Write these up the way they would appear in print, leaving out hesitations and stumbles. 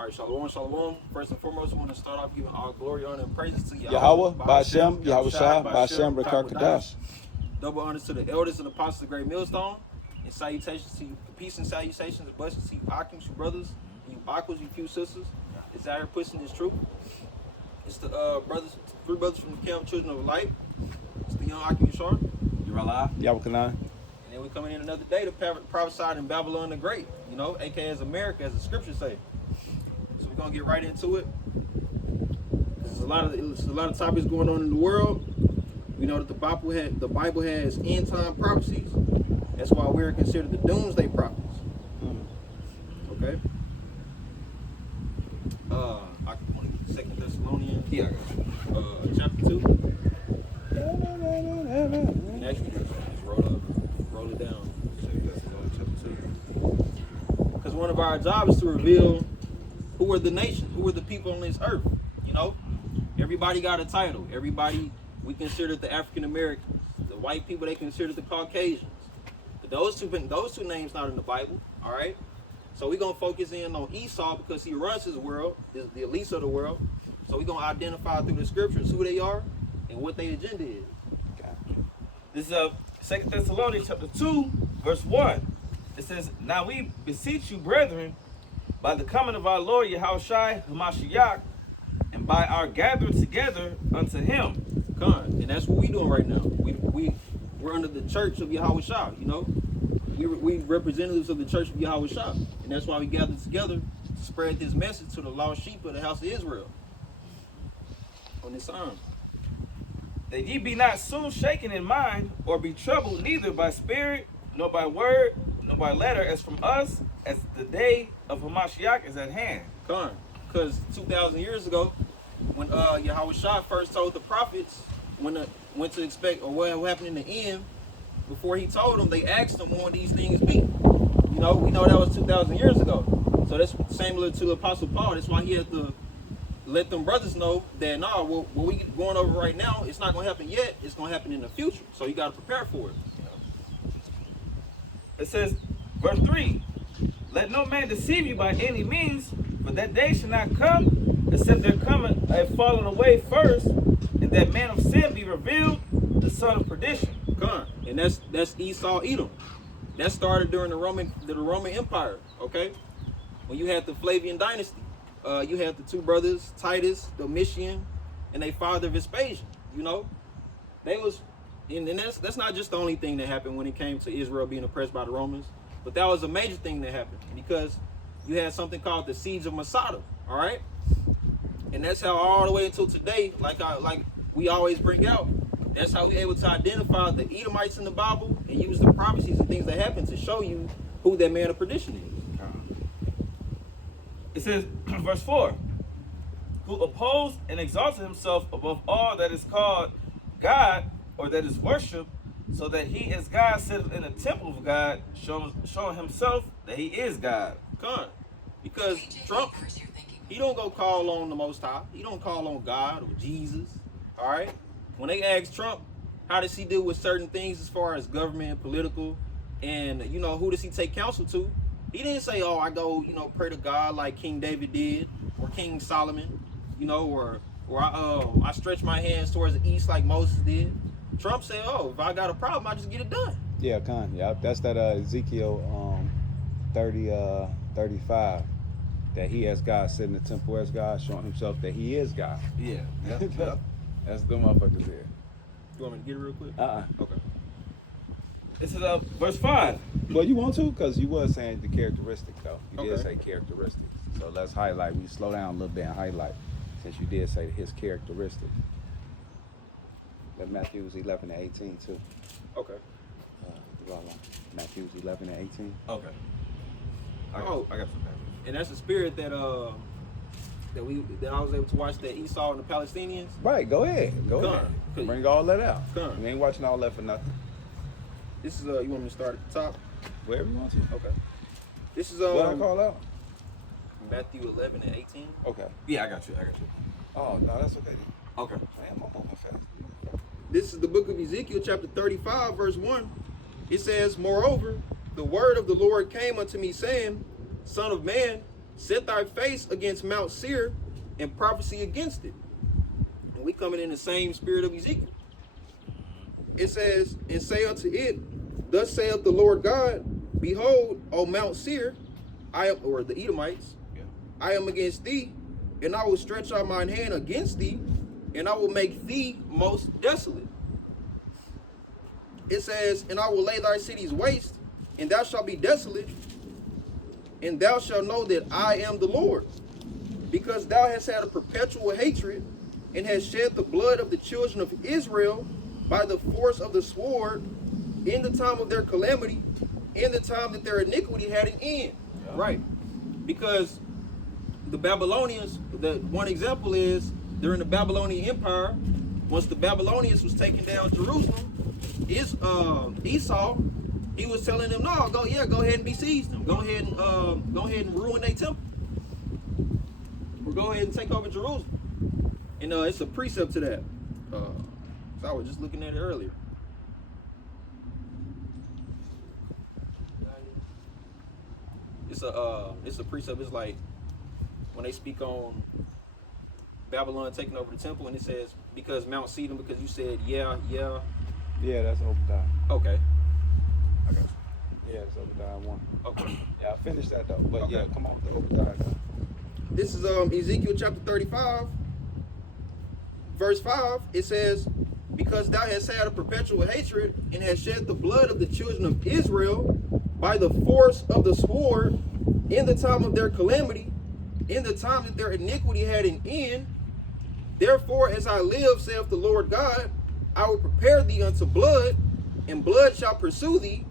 All right, shalom, shalom. First and foremost, I want to start off giving all glory, honor, and praises to Yahweh, Ba'Shem, Yahweh Shai, Ba'Shem, Rekar. Double honors to the elders and apostles of the great millstone. And salutations to you, peace and salutations and blessings to you, Akims, you brothers, and you Bakkos, you few sisters. It's out here pushing this truth. It's the three brothers from the camp, Children of Light. It's the young Akim Yashar. You're alive. Yahweh Kanan. And then we're coming in another day to prophesy in Babylon the Great, you know, aka as America, as the scriptures say. So we're gonna get right into it. There's a lot of topics going on in the world. We know that the Bible has end time prophecies. That's why we're considered the doomsday prophets. Okay. I want to 2 Thessalonians. Yeah. Chapter 2. And actually just roll it down. 2 Thessalonians chapter 2. Because one of our jobs is to reveal who are the nation, who are the people on this earth. You know, everybody got a title. Everybody, we consider the African Americans. The white people, they consider the Caucasians. But those two names not in the Bible. All right. So we're gonna focus in on Esau because he runs his world, is the elites of the world. So we're gonna identify through the scriptures who they are and what their agenda is. This is 2 Thessalonians chapter 2, verse 1. It says, "Now we beseech you, brethren, by the coming of our Lord Yahushua Hamashiach, and by our gathering together unto him." And that's what we're doing right now. We're under the church of Yahushua, you know. We representatives of the church of Yahushua. And that's why we gather together to spread this message to the lost sheep of the house of Israel. On this arm. "That ye be not soon shaken in mind, or be troubled neither by spirit, nor by word, nor by letter, as from us, as the day of Hamashiach is at hand." Because 2,000 years ago, when Yahushua first told the prophets when to expect or what happened in the end, before he told them, they asked him when these things be. You know, we know that was 2,000 years ago. So that's similar to Apostle Paul. That's why he had to let them brothers know that, what we going over right now, it's not going to happen yet. It's going to happen in the future. So you got to prepare for it. It says, verse 3, "Let no man deceive you by any means, for that day shall not come, except there cometh a falling away first, and that man of sin be revealed, the son of perdition." And that's Esau, Edom. That started during the Roman Empire. Okay, when you had the Flavian dynasty, you had the two brothers Titus, Domitian, and their father Vespasian. You know, they was, and that's not just the only thing that happened when it came to Israel being oppressed by the Romans, but that was a major thing that happened because you had something called the siege of Masada. All right, and that's how all the way until today, like we always bring out. That's how we're able to identify the Edomites in the Bible and use the prophecies and things that happen to show you who that man of perdition It is. says, verse 4, "Who opposed and exalted himself above all that is called God or that is worshipped, so that he as God sitteth in the temple of God, showing himself that he is God." Because Trump, he don't go call on the Most High. He don't call on God or Jesus. All right? When they ask Trump, how does he deal with certain things as far as government, political, and, you know, who does he take counsel to? He didn't say, I go, pray to God like King David did, or King Solomon, or I stretch my hands towards the east like Moses did. Trump said, if I got a problem, I just get it done. Yeah, that's that Ezekiel 35, that he as God sitting in the temple as God, showing himself that he is God. Yeah. That's the motherfuckers there. You want me to get it real quick? Okay. This is verse 5. Well, you want to? Because you was saying the characteristic, though. You did Okay. say characteristics. So let's highlight. We slow down a little bit and highlight, since you did say his characteristics. That Matthews 11 and 18, too. Okay. Matthews 11 and 18. Okay. I got some. And that's the spirit that I was able to watch, that Esau and the Palestinians. Right, go ahead. Bring all that out. We ain't watching all that for nothing. This is you want me to start at the top? Wherever you want to. Okay. This is What I call out? Matthew 11 and 18. Okay. Yeah, I got you. Oh, no, that's okay. Okay. Man, I'm moving fast. This is the book of Ezekiel, chapter 35, verse 1. It says, "Moreover, the word of the Lord came unto me, saying, Son of man, set thy face against Mount Seir and prophesy against it. And we coming in the same spirit of Ezekiel. It says, and say unto it, thus saith the Lord God, behold, O Mount Seir, I am, or the Edomites, I am against thee, and I will stretch out mine hand against thee, and I will make thee most desolate. It says, and I will lay thy cities waste, and thou shalt be desolate, and thou shalt know that I am the Lord, because thou hast had a perpetual hatred, and hast shed the blood of the children of Israel by the force of the sword, in the time of their calamity, in the time that their iniquity had an end. Yeah. Right. Because the Babylonians, the one example is during the Babylonian Empire, once the Babylonians was taking down Jerusalem, Esau, he was telling them, no, go ahead and besiege them. Go ahead and ruin their temple. Or go ahead and take over Jerusalem. And it's a precept to that. So I was just looking at it earlier. It's a precept. It's like when they speak on Babylon taking over the temple, and it says, because Mount Sedum, because you said yeah. Yeah, that's Obadiah. Okay. I got you. Yeah, it's Obadiah 1. Okay. Yeah, I finished that though. But Okay. yeah, come on with the Obadiah now. This is Ezekiel chapter 35, verse 5. It says, because thou hast had a perpetual hatred, and hast shed the blood of the children of Israel by the force of the sword, in the time of their calamity, in the time that their iniquity had an end. Therefore, as I live, saith the Lord God, I will prepare thee unto blood, and blood shall pursue thee.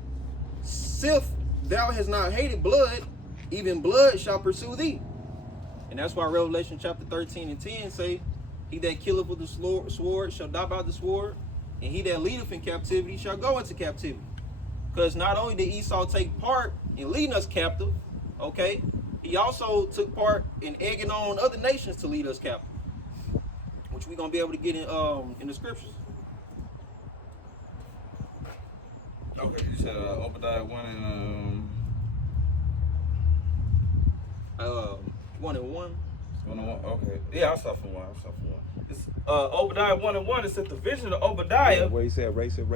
Sith thou hast not hated blood, even blood shall pursue thee. And that's why Revelation chapter 13 and 10 say, he that killeth with the sword shall die by the sword, and he that leadeth in captivity shall go into captivity. Because not only did Esau take part in leading us captive, okay, he also took part in egging on other nations to lead us captive, which we're gonna be able to get in the scriptures. Okay, you said Obadiah 1 and 1 and 1. 1 and 1. Okay, yeah, I'll start from 1. It's Obadiah 1 and 1. It said the vision of Obadiah. Yeah, where he said, race it,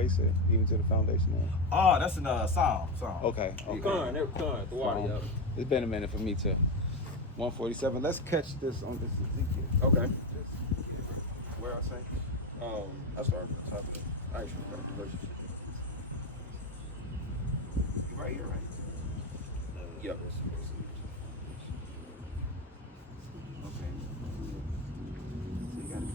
even to the foundation. Oh, that's in Psalm. Okay. Con, the water, yeah. It's been a minute for me to 147. Let's catch this on this Ezekiel. Okay. Where I say? I started at the top of it. I actually started the verses. Right here, right? Yep. Okay. So you gotta be.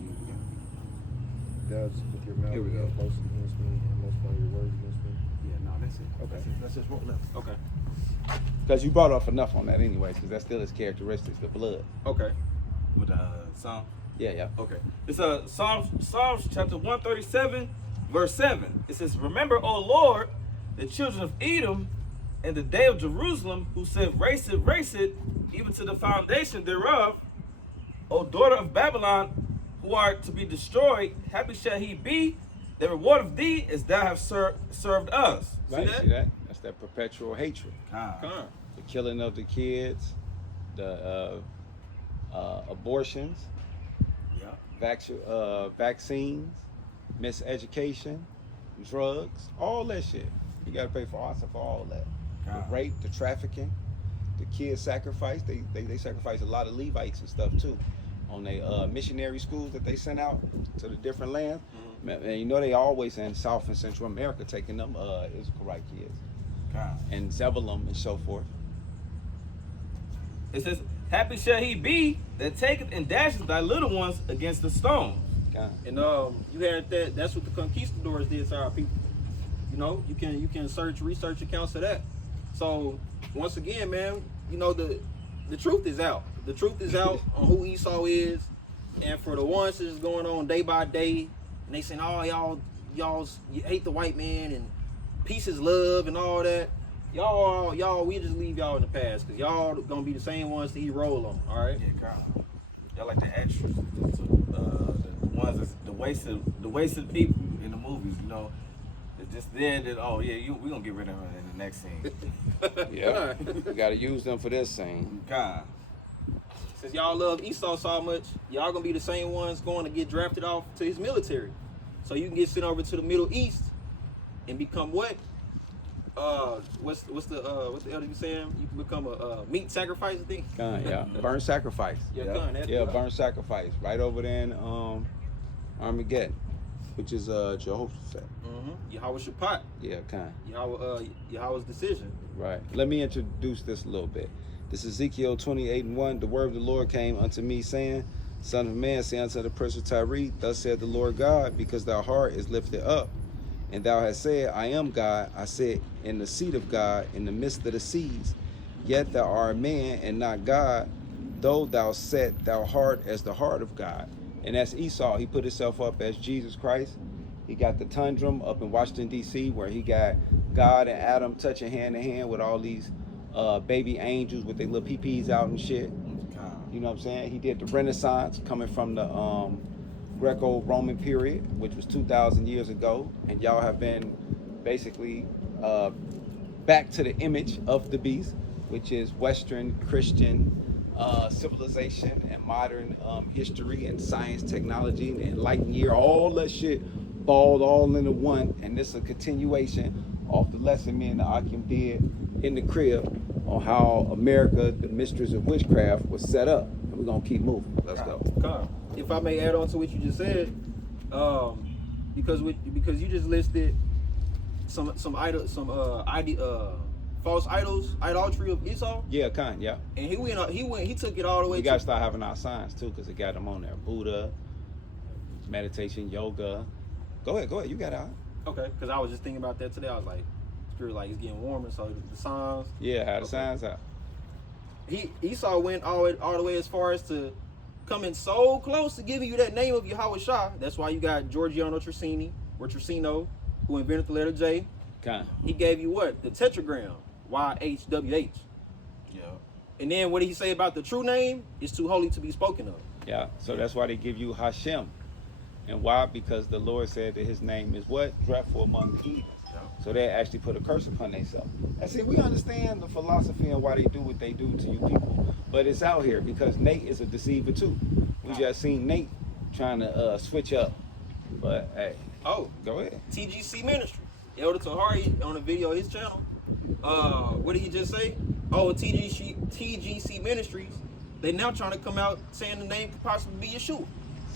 Does with your mouth Here we go. boast against me and most of your words against me. Yeah, no, that's it. Okay. Let's just roll left. Okay. Because you brought off enough on that anyways, because that's still his characteristics, the blood. Okay. With Psalm. Yeah. Okay. It's Psalms chapter 137, verse 7. It says, remember, O Lord, the children of Edom, and the day of Jerusalem, who said, race it, even to the foundation thereof. O daughter of Babylon, who art to be destroyed, happy shall he be. The reward of thee is thou have served us. Right? that? See that? That's that perpetual hatred. Con. The killing of the kids, the abortions, Yeah. vaccines, miseducation, drugs, all that shit. You gotta pay for all that. God. The rape, the trafficking, the kids sacrifice. They sacrifice a lot of Levites and stuff too on their missionary schools that they sent out to the different lands. Man, you know they always in South and Central America taking them Israelite kids Con. and Zebulun and so forth. It says, happy shall he be that taketh and dashes thy little ones against the stones. God. And you had that. That's what the conquistadors did to our people. You know, you can research accounts of that. So once again, man, you know the truth is out. The truth is out on who Esau is, and for the ones that's going on day by day, and they saying, oh y'all you hate the white man and peace is love and all that. Y'all, we just leave y'all in the past because y'all gonna be the same ones that he roll on. All right. Yeah, Con. Y'all like the extras, the ones that's the wasted people in the movies, you know. They're just there that we gonna get rid of her in the next scene. Yeah, you gotta use them for this scene. God. since y'all love Esau so much, y'all gonna be the same ones going to get drafted off to his military. So you can get sent over to the Middle East and become what? What's the other you saying? You can become a meat sacrifice, I think. Yeah, burnt sacrifice. Yeah, Burnt sacrifice right over there in Armageddon, which is Jehoshaphat. Yahweh Shaphat. Yeah, Yahweh's decision. Right. Let me introduce this a little bit. This is Ezekiel 28:1. The word of the Lord came unto me, saying, Son of man, say unto the prince of Tyre, thus said the Lord God, because thy heart is lifted up, and thou hast said, I am God. I sit in the seat of God in the midst of the seas. Yet thou art a man and not God, though thou set thou heart as the heart of God. And that's Esau. He put himself up as Jesus Christ. He got the tundrum up in Washington, D.C., where he got God and Adam touching hand in hand with all these baby angels with their little PPs out and shit. You know what I'm saying? He did the Renaissance coming from the Greco-Roman period, which was 2,000 years ago. And y'all have been basically back to the image of the beast, which is Western Christian civilization and modern history and science, technology, and enlightened year, all that shit balled all into one. And this is a continuation of the lesson me and the Akim did in the crib on how America, the mistress of witchcraft, was set up. And we're gonna keep moving. Let's go. If I may add on to what you just said, because you just listed some false idols, idolatry of Esau. Yeah, yeah. And he took it all the way. We gotta start having our signs too, because it got them on there. Buddha, meditation, yoga. Go ahead. You got it. Okay, because I was just thinking about that today. I was like, spirit, like it's getting warmer, so the signs. Yeah, how the signs out. Esau went all the way as far as to coming so close to giving you that name of Yahweh Shah. That's why you got Giorgiano Trissino, who invented the letter J. He gave you what? The tetragram, YHWH. Yeah. And then what did he say about the true name? It's too holy to be spoken of. Yeah, so that's why they give you Hashem. And why? Because the Lord said that his name is what? Dreadful among the heathens. Yeah. So they actually put a curse upon themselves. And see, we understand the philosophy and why they do what they do to you people. But it's out here because Nate is a deceiver too. We just seen Nate trying to switch up. But hey. Oh, go ahead. TGC Ministry. Elder Tahari on a video of his channel. What did he just say? Oh, TGC Ministries. They now trying to come out saying the name could possibly be Yeshua.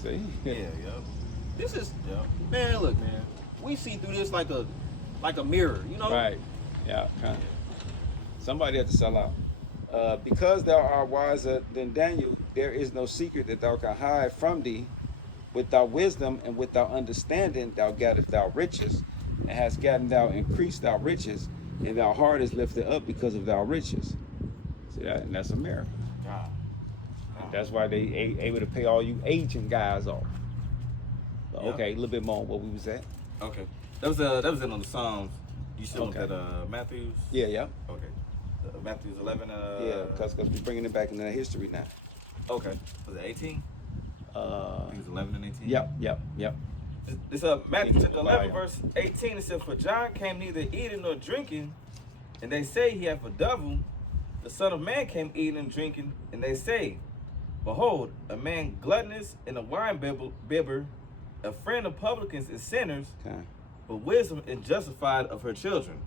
See? Yeah. This is, man, look, man. We see through this like a mirror, you know? Right. Yeah, kind of. Somebody had to sell out. Because thou art wiser than Daniel, there is no secret that thou can hide from thee. With thy wisdom and with thy understanding, thou gettest thou riches, and hast gotten thou increased thou riches, and thy heart is lifted up because of thy riches. See that? And that's a miracle. And that's why they able to pay all you aging guys off. But, okay, a little bit more on what we was at. Okay. That was it on the Psalms. You still look at Matthews? Yeah. Okay. Matthews 11. Yeah, because we're bringing it back into history now. Okay. Was it 18? I think it was 11 and 18. Yep. It's Matthew chapter 11, verse 18. It says, For John came neither eating nor drinking, and they say he hath a devil. The Son of Man came eating and drinking, and they say, Behold, a man gluttonous and a wine bibber, a friend of publicans and sinners, but wisdom is justified of her children.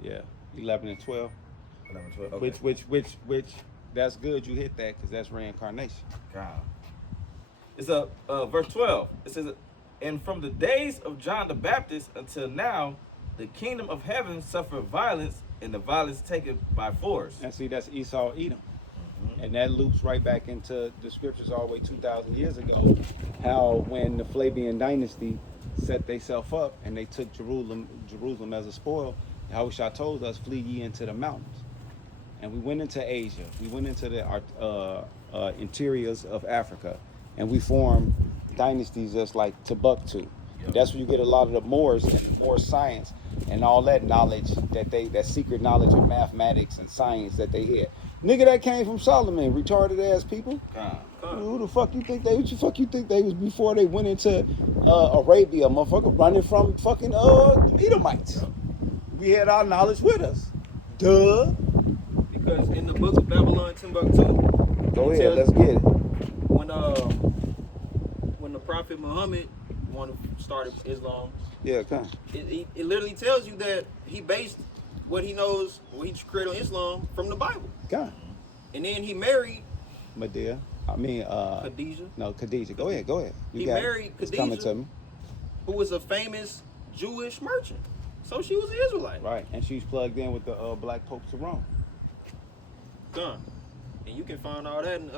Yeah, 11 and 12. 11 and 12. Okay. Which that's good you hit that because that's reincarnation. God. It's verse 12. It says, And from the days of John the Baptist until now, the kingdom of heaven suffered violence, and the violence taken by force. And see, that's Esau Edom. And that loops right back into the scriptures all the way 2,000 years ago, how when the Flavian dynasty set themselves up and they took Jerusalem as a spoil, Yahushua told us, flee ye into the mountains. And we went into Asia. We went into the interiors of Africa. And we formed dynasties just like Timbuktu. Yep. That's where you get a lot of the Moors and the Moor science and all that knowledge that secret knowledge of mathematics and science that they had. Nigga, that came from Solomon, retarded ass people. Who the fuck you think they? What the fuck you think they was before they went into Arabia, motherfucker, running from fucking Edomites? We had our knowledge with us. Duh. Because in the book of Babylon, Timbuktu, Go It ahead, tells- let's get it. When the Prophet Muhammad started Islam, Yeah, come. it literally tells you that he based what he knows, what he created on Islam from the Bible. Come. And then he married Medea. I mean, Khadijah, no, Khadijah. Go ahead, go ahead. You He got it. married It's coming Khadijah. to me. who was a famous Jewish merchant. So she was an Israelite. Right, and she's plugged in with the Black Popes of Rome. Done. And you can find all that in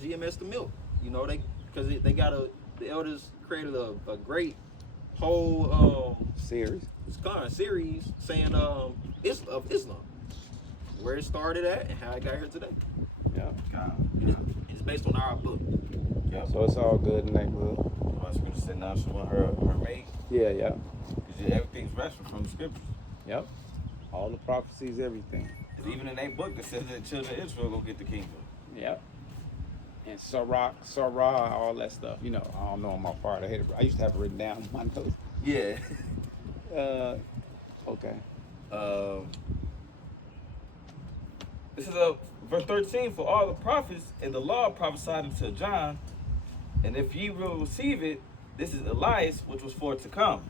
GMS the Milk. You know, they got the elders created a great whole Series. series saying of Islam, where it started at and how it got here today. Yeah. It's based on our book. Yeah. So it's all good in the neighborhood. My scripture said now she want her mate. Yeah, yeah. Because everything's wrestled from the scriptures. Yep. All the prophecies, everything. It's even in that book that says that the children of Israel gonna get the kingdom. Yep. And Sarah, all that stuff. You know, I don't know on my part. I used to have it written down in my notes. Yeah. Okay. This is verse 13. For all the prophets and the law prophesied unto John, and if ye will receive it, this is Elias, which was for to come.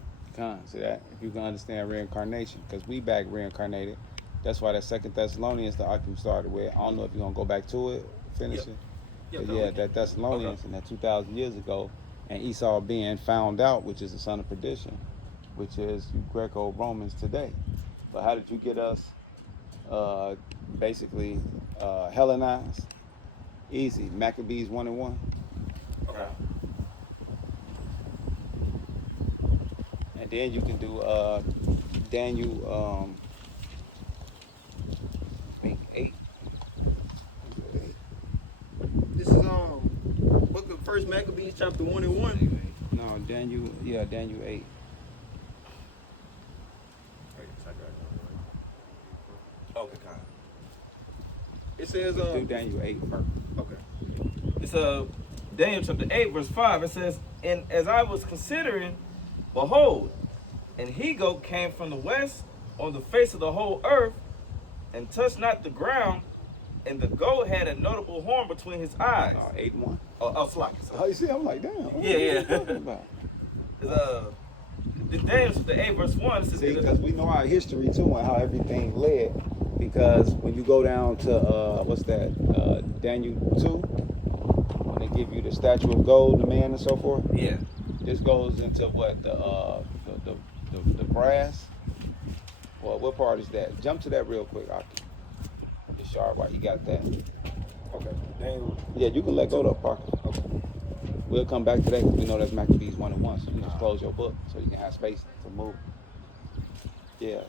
See that? If you can understand reincarnation, because we back reincarnated. That's why that 2 Thessalonians the argument started with. I don't know if you're gonna go back to it, finish Yep. it. Yep, But yeah, that Thessalonians and that 2,000 years ago, and Esau being found out, which is the son of perdition, which is you Greco-Romans today. But how did you get us basically Hellenized? Easy. Maccabees 1:1. Okay. And then you can do Daniel I think 8. This is book of First Maccabees chapter 1 and 1. No, Daniel 8. Okay, kind. It says Do Daniel 8 first. okay. It's Daniel chapter 8, verse 5. It says, and as I was considering, behold, an he-goat came from the west on the face of the whole earth, and touched not the ground, and the goat had a notable horn between his eyes. 8:1. Slack. Oh, you see, I'm like, damn. what Yeah, are you yeah. talking about? The Daniel chapter 8, verse 1. It says, See, because we know our history too and how everything led. Because when you go down to Daniel 2, when they give you the statue of gold, the man and so forth. yeah. This goes into what the brass. Well, what part is that? Jump to that real quick, Aki. The sharp, why you got that? Okay. Daniel. Yeah, you can let go of Parker. Okay. We'll come back to that because we know that's Maccabees 1 and 1. So you just close your book so you can have space to move. Yeah.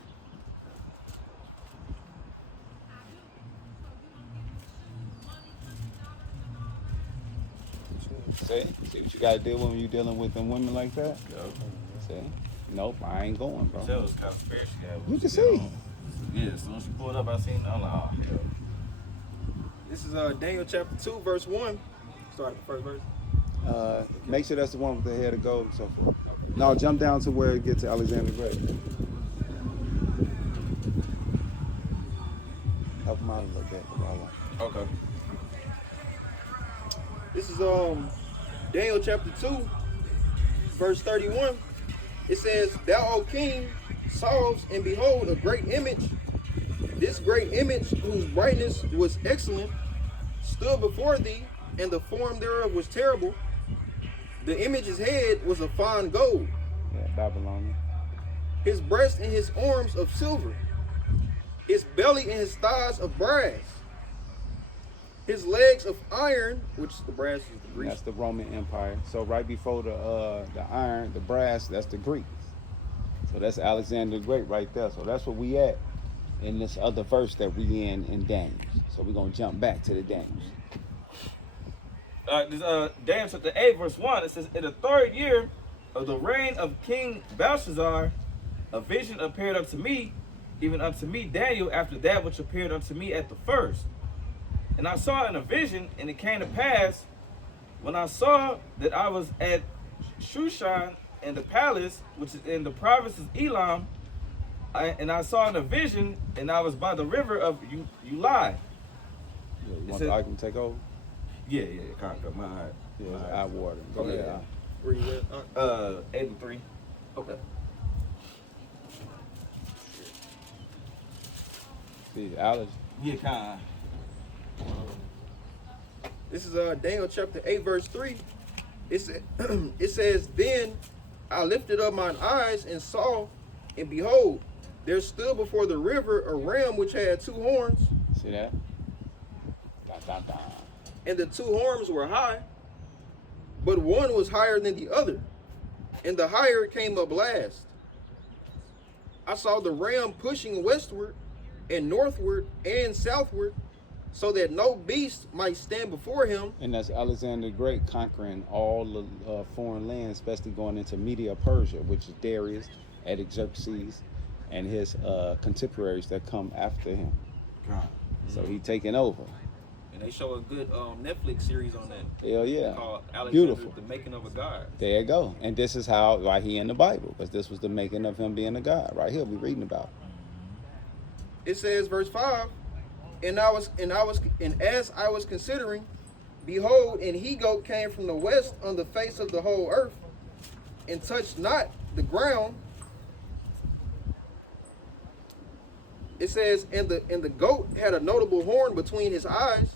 See what you gotta deal with when you dealing with them women like that? See? Nope, I ain't going, bro. That was conspiracy. You can see. Yeah, as soon as she pulled up, I seen. I'm like, oh hell. This is Daniel chapter 2, verse 1. Start at the first verse. Make sure that's the one with the head of gold and so forth. No, jump down to where it gets to Alexander the Great. Help him out a little bit. Okay. This is Daniel chapter 2, verse 31. It says, Thou, O king, sawest, and behold, a great image. This great image, whose brightness was excellent, stood before thee, and the form thereof was terrible. The image's head was of fine gold, Yeah, Babylonian. his breast and his arms of silver, his belly and his thighs of brass, his legs of iron, which the brass is the Greek. That's the Roman Empire. So right before the iron, the brass, that's the Greeks. So that's Alexander the Great right there. So that's where we at in this other verse that we in Daniel. So we're gonna jump back to the Daniels. This Daniel chapter 8, verse 1. It says, in the 3rd year of the reign of King Belshazzar, a vision appeared unto me, even unto me Daniel, after that which appeared unto me at the first. And I saw in a vision, and it came to pass, when I saw that I was at Shushan in the palace, which is in the province of Elam, and I saw in a vision, and I was by the river of Ulai. You want said- the argument to take over? Yeah, conquer. My Yeah, eye water. Go Okay. ahead. Where you at? 8 and 3. Okay. See, allergy. Yeah, kind. This is Daniel chapter 8, verse 3. It says, Then I lifted up mine eyes and saw, and behold, there stood before the river a ram which had 2 horns, See that? Dun, dun, dun. and the 2 horns were high, but one was higher than the other, and the higher came up last. I saw the ram pushing westward and northward and southward, so that no beast might stand before him. And that's Alexander the Great conquering all the foreign lands, especially going into Media Persia, which is Darius, Artaxerxes, and his contemporaries that come after him. God. So he taking over. And they show a good Netflix series on that Hell yeah. called Alexander, Beautiful. the Making of a God. There you go. And this is why he in the Bible, because this was the making of him being a god. Right here, we reading about. It says, verse 5, and as I was considering, behold, an he-goat came from the west on the face of the whole earth, and touched not the ground. It says, and the goat had a notable horn between his eyes,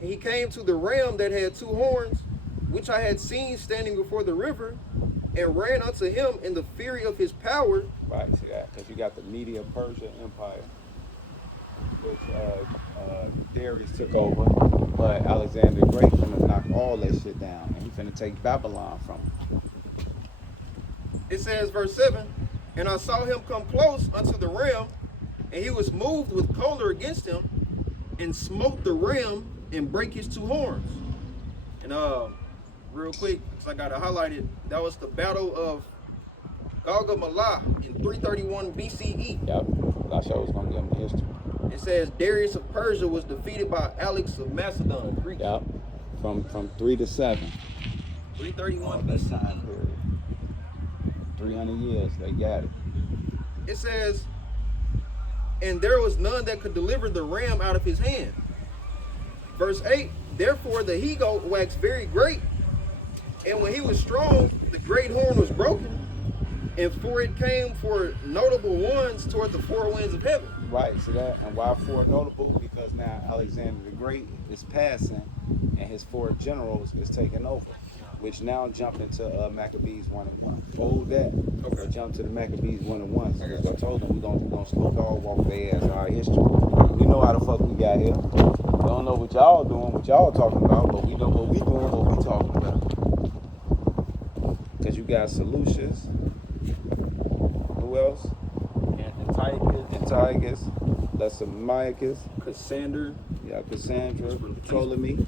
and he came to the ram that had 2 horns, which I had seen standing before the river, and ran unto him in the fury of his power. Right, see that? Because you got the Media Persia Empire, which Darius took over, but Alexander the Great finna knock all that shit down, and he finna take Babylon from him. It says, verse 7, and I saw him come close unto the ram, and he was moved with choler against him, and smote the ram and brake his 2 horns. And real quick, because I got it highlighted, that was the battle of Gaugamela in 331 BCE. Yep, I sure was gonna give him the history. It says Darius of Persia was defeated by Alex of Macedon, Greek. Yep, from 3 to 7. 331 BCE. 300 years, they got it. It says, and there was none that could deliver the ram out of his hand. Verse 8, therefore the he-goat waxed very great, and when he was strong, the great horn was broken, and for it came for notable ones toward the 4 winds of heaven. Right, see that? And why 4 notable? Because now Alexander the Great is passing, and his 4 generals is taking over, which now jump into Maccabees 1 and 1. Hold that. Okay. Jump to the Maccabees 1 and 1. Because I told them we're gonna slow dog walk their ass in our history. We know how the fuck we got here. We don't know what y'all doing, what y'all talking about, but we know what we doing, what we talking about. Because you got Seleucus. Who else? Antiochus, Lysimachus, Cassander. yeah, Cassandra, Ptolemy.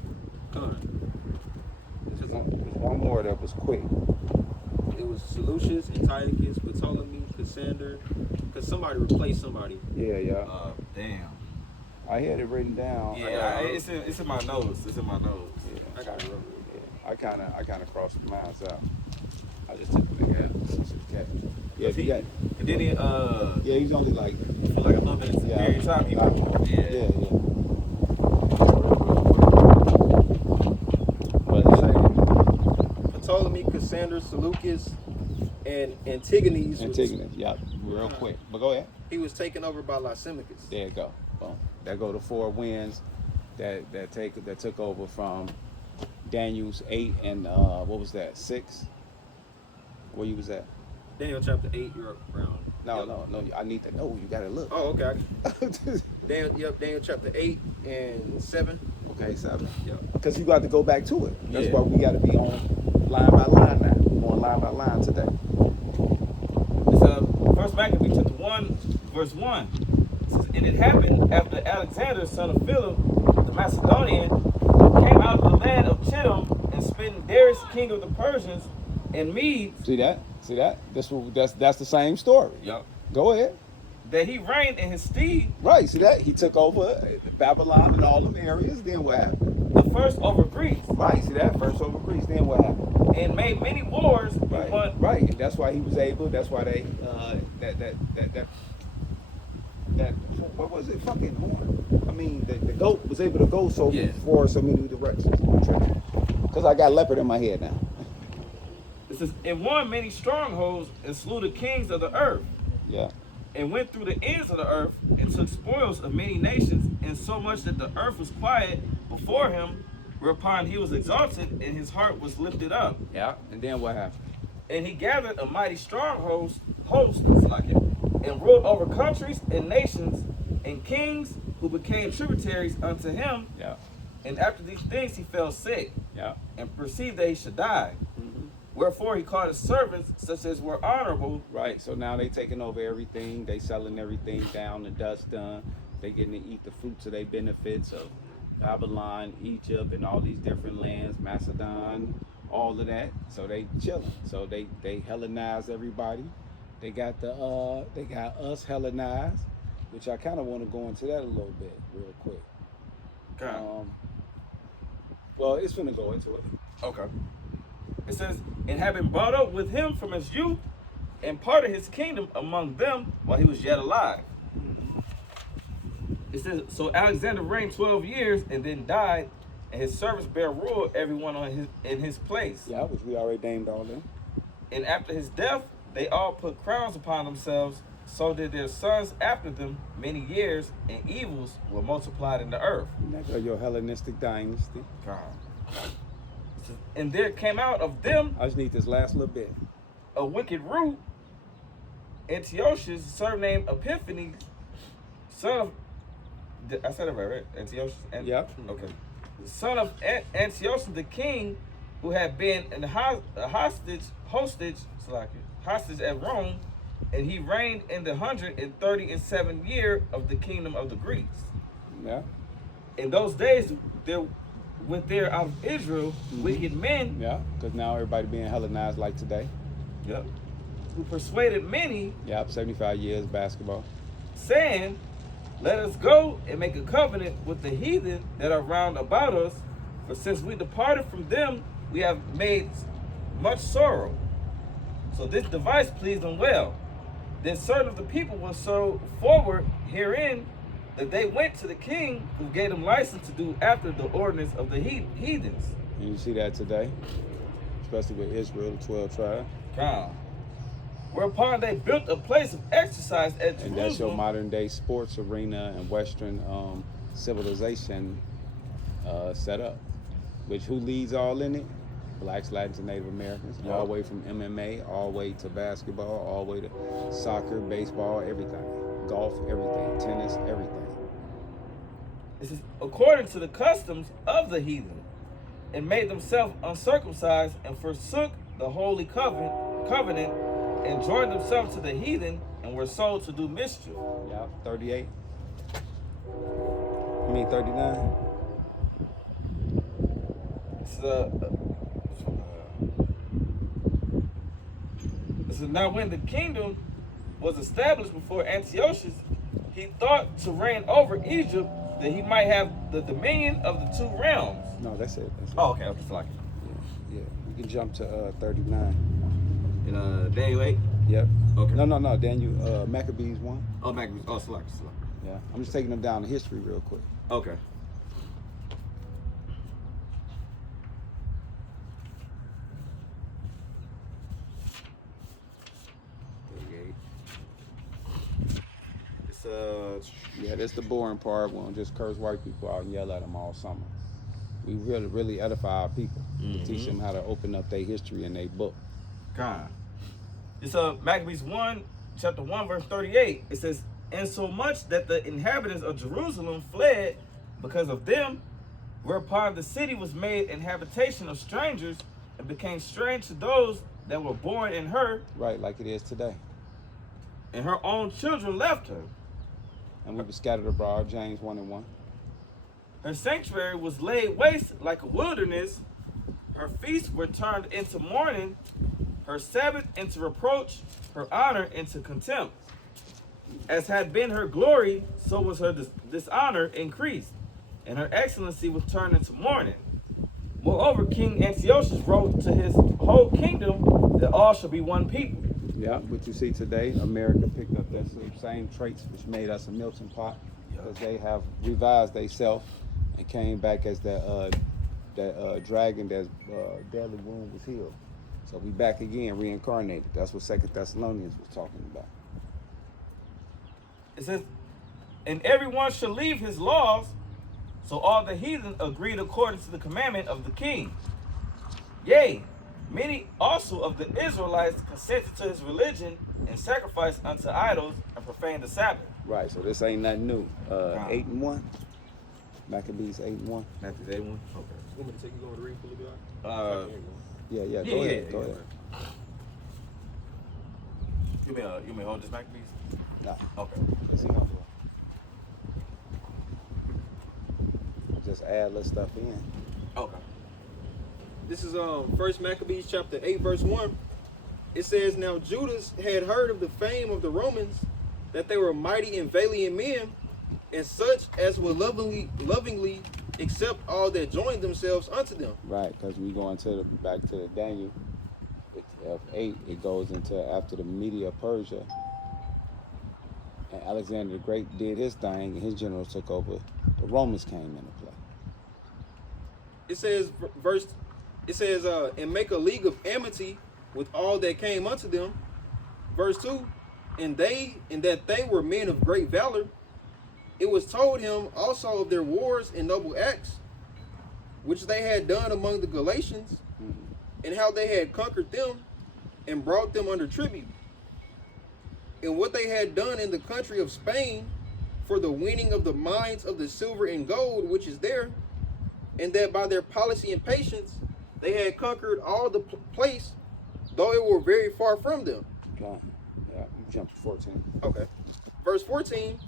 There's one more that was quick. It was Seleucus, Antiochus, Ptolemy, Cassander. Because somebody replaced somebody. Yeah. Damn. I had it written down. Yeah, it's in my notes. It's in my notes. Yeah, I got it. I kind of crossed mine out. I just took it again. Yeah, he got. And then Yeah, he's only like. for like a little bit. Yeah, Every time he yeah. But Ptolemy, Cassander, Seleucus, and Antigonus. Antigonus, yeah, real quick. But go ahead. He was taken over by Lysimachus. There you go. Boom. That go to 4 winds that took over from Daniel's 8 and what was that, 6? Where you was at? Daniel chapter 8, you're around. No. I need to know. You gotta look. Oh, okay. Daniel chapter 8 and 7. Okay, 7. Yep. Because you got to go back to it. That's Yeah. why we got to be on line by line now. We're going line by line today. It's First Maccabees chapter 1, verse 1. It says, and it happened after Alexander, son of Philip, the Macedonian, came out of the land of Chittim and spent Darius, king of the Persians, and Medes. See that? That's the same story. Yep. Go ahead. That he reigned in his stead, Right. See that? He took over Babylon and all them areas. Then what happened? the first over Greece, Right. See that? First over Greece. Then what happened? and made many wars. Right. But Right. And that's why he was able. That's why they that what was it? Fucking horn. I mean, the goat was able to go so Yeah. far so many directions. Because I got leopard in my head now. It says, and won many strongholds and slew the kings of the earth, Yeah. and went through the ends of the earth and took spoils of many nations, and so much that the earth was quiet before him, whereupon he was exalted and his heart was lifted up. Yeah. And then what happened? And he gathered a mighty strong host and ruled over countries and nations and kings who became tributaries unto him. Yeah. And after these things he fell sick Yeah. and perceived that he should die. Wherefore he called his servants, such as were honorable. Right. So now they taking over everything. They selling everything down. The dust done. They getting to eat the fruits of their benefits of Babylon, Egypt, and all these different lands, Macedon, all of that. So they chilling. So they Hellenize everybody. They got us Hellenized, which I kind of want to go into that a little bit real quick. Okay. Well, it's finna go into it. Okay. It says, and having brought up with him from his youth, and parted his kingdom among them while he was yet alive. It says, so Alexander reigned 12 years and then died, and his servants bare rule everyone in his place. Yeah, which we already named all them. And after his death, they all put crowns upon themselves, so did their sons after them many years, and evils were multiplied in the earth. That's your Hellenistic dynasty. And there came out of them I just need this last little bit. a wicked root, Antiochus, surnamed Epiphanes, son of, I said it right? Antiochus? Yep. Okay. The son of Antiochus the king, who had been a hostage at Rome, and he reigned in the 137th year of the kingdom of the Greeks. Yeah. In those days, there went there out of Israel wicked men. Yeah, because now everybody being Hellenized like today. Yep. Who persuaded many, Yep, 75 years basketball. saying, let us go and make a covenant with the heathen that are round about us, for since we departed from them, we have made much sorrow. So this device pleased them well. Then certain of the people were so forward herein that they went to the king, who gave them license to do after the ordinance of the heathens. And you see that today, especially with Israel, the 12 tribes. Whereupon they built a place of exercise at Jerusalem. And that's your modern day sports arena and Western civilization set up. Which who leads all in it? Blacks, Latins, and Native Americans. Yep. All the way from MMA, all the way to basketball, all the way to soccer, baseball, everything. Golf, everything. Tennis, everything. This is according to the customs of the heathen, and made themselves uncircumcised, and forsook the holy covenant, and joined themselves to the heathen, and were sold to do mischief. Yep, 38. You mean 39? So now when the kingdom was established before Antiochus, he thought to reign over Egypt, that he might have the dominion of the two realms. No, that's it. That's it. Oh, okay, it's like Yeah. We can jump to 39. in Daniel 8. Yep. Okay. No. Daniel, Maccabees 1. Oh, Maccabees. Oh, select. Yeah. I'm just taking them down the history real quick. Okay. It's Yeah, that's the boring part. We don't just curse white people out and yell at them all summer. We really edify our people. Teach them how to open up their history in their book. God. It's Maccabees 1, chapter 1, verse 38. It says, and so much that the inhabitants of Jerusalem fled because of them, whereupon the city was made an habitation of strangers, and became strange to those that were born in her, Right, like it is today. and her own children left her. And we were scattered abroad, James 1 and 1. Her sanctuary was laid waste like a wilderness. Her feasts were turned into mourning, her Sabbath into reproach, her honor into contempt. As had been her glory, so was her dishonor increased, and her excellency was turned into mourning. Moreover, King Antiochus wrote to his whole kingdom that all shall be one people. Yeah, what you see today, America picked up that same traits which made us a melting pot, because they have revised themselves and came back as that dragon that's deadly wound was healed. So we back again, reincarnated. That's what 2 Thessalonians was talking about. It says, and everyone shall leave his laws. So all the heathen agreed according to the commandment of the king. Yea, many also of the Israelites consented to his religion and sacrificed unto idols and profaned the Sabbath. Right, so this ain't nothing new. 8-1. Maccabees 8-1. Matthew 8:1. Okay. You want me to take you over to read for a little bit? Yeah, go ahead. You may hold this Maccabees? Nah. Okay. Let's see how far. Just add little stuff in. Okay. This is 1 Maccabees chapter 8, verse 1. It says, now Judas had heard of the fame of the Romans, that they were mighty and valiant men, and such as would lovingly accept all that joined themselves unto them. Right, because we go into back to Daniel of 8. It goes into after the Media Persia, and Alexander the Great did his thing, and his generals took over. The Romans came into play. It says, and make a league of amity with all that came unto them. Verse 2, and that they were men of great valor. It was told him also of their wars and noble acts, which they had done among the Galatians, and how they had conquered them and brought them under tribute, and what they had done in the country of Spain for the winning of the mines of the silver and gold which is there, and that by their policy and patience they had conquered all the place, though it were very far from them. Okay. Yeah, jump to 14. Okay. Verse 14,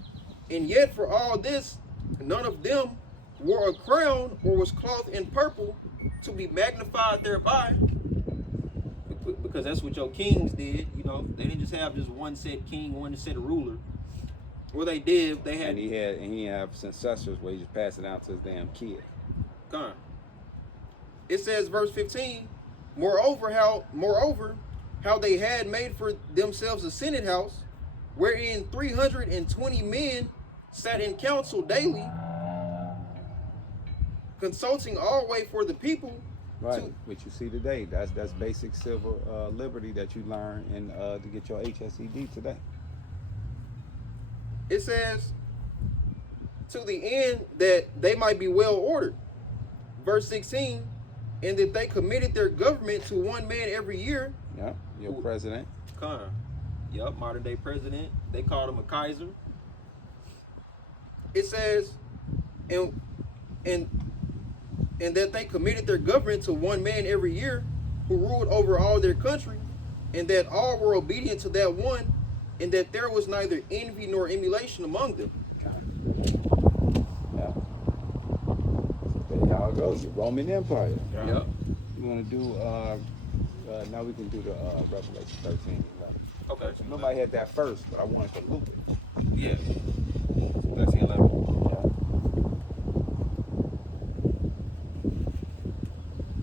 and yet for all this, none of them wore a crown or was clothed in purple to be magnified thereby. Because that's what your kings did, you know. They didn't just have just one set king, one set ruler. What they did, they had... And he had successors where he just passed it out to his damn kid. Gone. It says, verse 15, moreover, how they had made for themselves a senate house, wherein 320 men sat in council daily, consulting always for the people. Right, which you see today. That's basic civil liberty that you learn in to get your HSED today. It says, to the end that they might be well ordered. Verse 16, and that they committed their government to one man every year. Yeah, your president. Yep, modern day president. They called him a Kaiser. It says, and that they committed their government to one man every year, who ruled over all their country, and that all were obedient to that one, and that there was neither envy nor emulation among them. Yeah. There y'all go, your Roman Empire. Yep. You want to do, now we can do the Revelation 13. Okay. Nobody had that first, but I wanted to loop it. Yeah. 13, 11.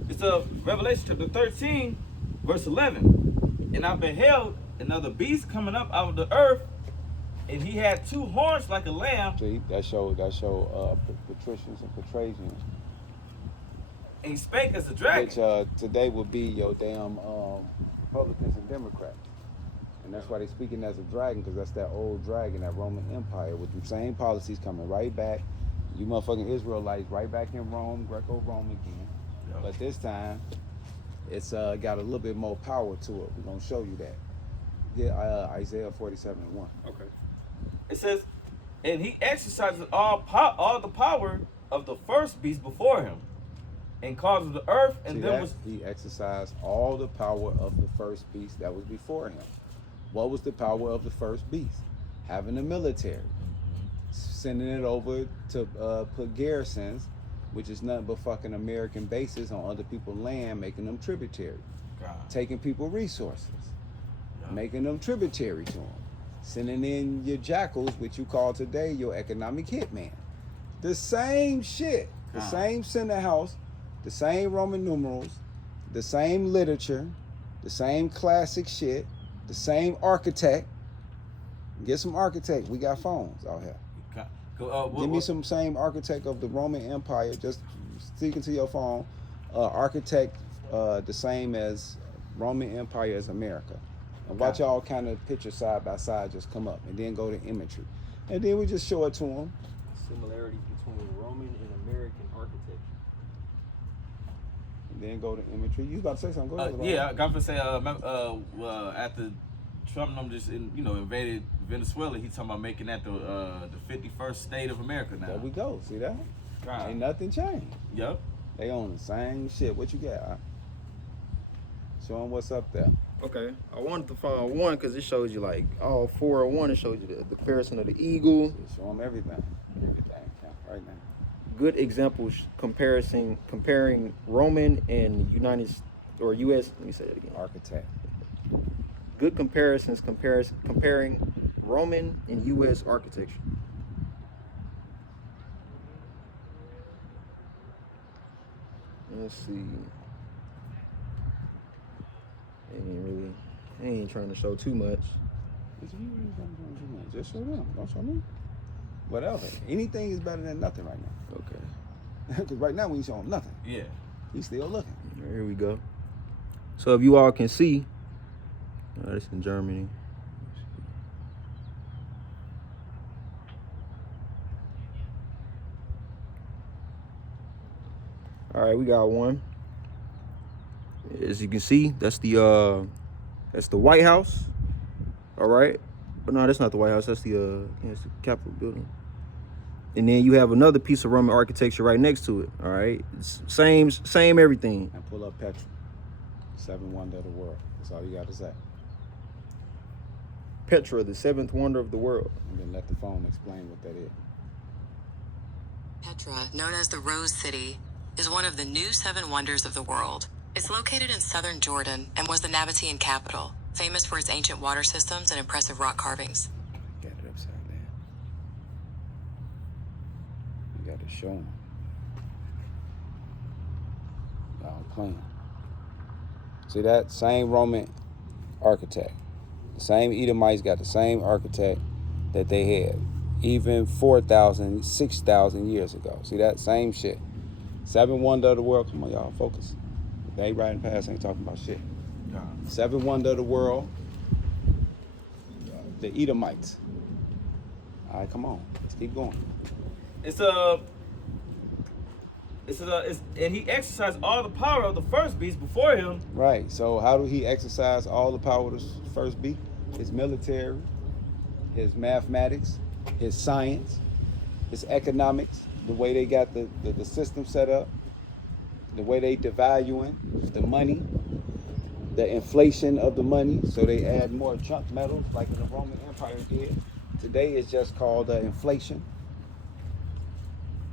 It's Revelation chapter 13, verse 11. And I beheld another beast coming up out of the earth, and he had two horns like a lamb. See, that show patricians and patricians. And he spake as a dragon. Which today would be your damn Republicans and Democrats. And that's why they're speaking as a dragon, because that's that old dragon, that Roman Empire, with the same policies coming right back. You motherfucking Israelites right back in Rome, Greco-Rome again. Yep. But this time, it's got a little bit more power to it. We're going to show you that. Yeah, Isaiah 47:1. Okay. It says, and he exercises all the power of the first beast before him, and caused the earth, and then was... He exercised all the power of the first beast that was before him. What was the power of the first beast? Having a military. Sending it over to put garrisons, which is nothing but fucking American bases on other people's land, making them tributary. God. Taking people resources. Making them tributary to them. Sending in your jackals, which you call today your economic hitman. The same shit. The same Senate House, the same Roman numerals, the same literature, the same classic shit, the same architect. Get some architect. We got phones out here. Give me some same architect of the Roman Empire. Just speaking to your phone. Architect the same as Roman Empire as America. And watch y'all kind of picture side by side just come up, and then go to imagery, and then we just show it to them. Similarities between Roman and American architecture. And then go to imagery. You about to say something? Go ahead. Yeah, I got to say, after Trump just invaded Venezuela, he talking about making that the 51st state of America now. There we go. See that? Right. Ain't nothing changed. Yep. They on the same shit. What you got? Show them what's up there. Okay, I wanted to find one because it shows you like all 4 in one. It shows you the comparison of the eagle. Show them everything. Everything count right now. Good examples comparing Roman and U.S. Let me say it again. Architect. Good comparisons comparing Roman and U.S. architecture. Let's see. They ain't trying to show too much. Just show them. Don't show me. Whatever. Anything is better than nothing right now. Okay. Because right now we ain't showing nothing. Yeah. He's still looking. Here we go. So if you all can see, this is in Germany. All right, we got one. As you can see, that's the White House. All right, but no, that's not the White House. That's the it's the Capitol building. And then you have another piece of Roman architecture right next to it. All right, it's same everything. And pull up Petra, 7th wonder of the world. That's all you got to say. Petra, the 7th wonder of the world. And then let the phone explain what that is. Petra, known as the Rose City, is one of the new 7 wonders of the world. It's located in southern Jordan and was the Nabatean capital, famous for its ancient water systems and impressive rock carvings. Got it upside down. You got to show them. Y'all playing. See that? Same Roman architect. The same Edomites got the same architect that they had even 4,000, 6,000 years ago. See that? Same shit. 7 wonder of the world. Come on, y'all, focus. They ain't riding past, ain't talking about shit. 7 wonder of the world. The Edomites. All right, come on. Let's keep going. And he exercised all the power of the first beast before him. Right. So how do he exercise all the power of the first beast? His military, his mathematics, his science, his economics, the way they got the system set up, the way they devaluing the money, the inflation of the money, so they add more junk metals like in the Roman Empire did. Today it's just called inflation.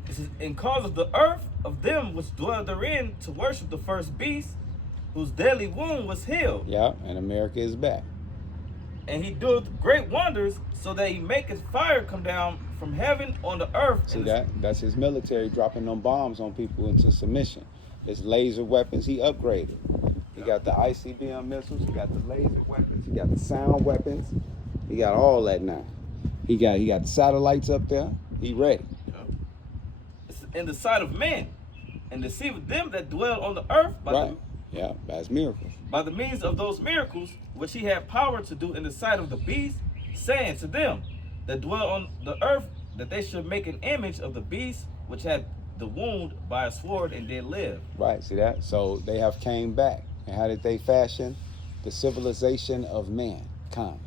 This is in cause of the earth of them which dwell therein to worship the first beast, whose deadly wound was healed. Yeah, and America is back. And he doeth great wonders, so that he maketh fire come down from heaven on the earth. See that? That's his military dropping them bombs on people into submission. His laser weapons, he upgraded. He got the ICBM missiles, he got the laser weapons, he got the sound weapons, he got all that now. He got the satellites up there, he ready. It's in the sight of men, and deceiveth them that dwell on the earth Right. Yeah, that's miracles. by the means of those miracles which he had power to do in the sight of the beast, saying to them that dwell on the earth that they should make an image of the beast which had the wound by a sword and did live. Right, see that? So they have came back. And how did they fashion? The civilization of mankind.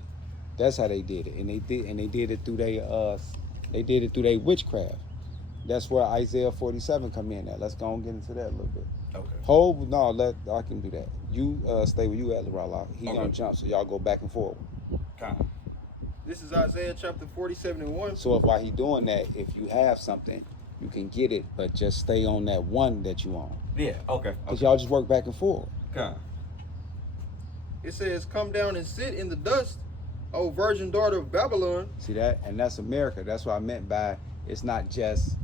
That's how they did it. And they did it through their witchcraft. That's where Isaiah 47 come in at. Let's go and get into that a little bit. Okay. I can do that. You stay where you at, Rala. He gonna jump, so y'all go back and forth. This is Isaiah chapter 47 and 1. So if while he doing that, if you have something, you can get it, but just stay on that one that you own. Yeah, okay. Because y'all just work back and forth. Okay. It says, "Come down and sit in the dust, O virgin daughter of Babylon." See that? And that's America. That's what I meant by it's not just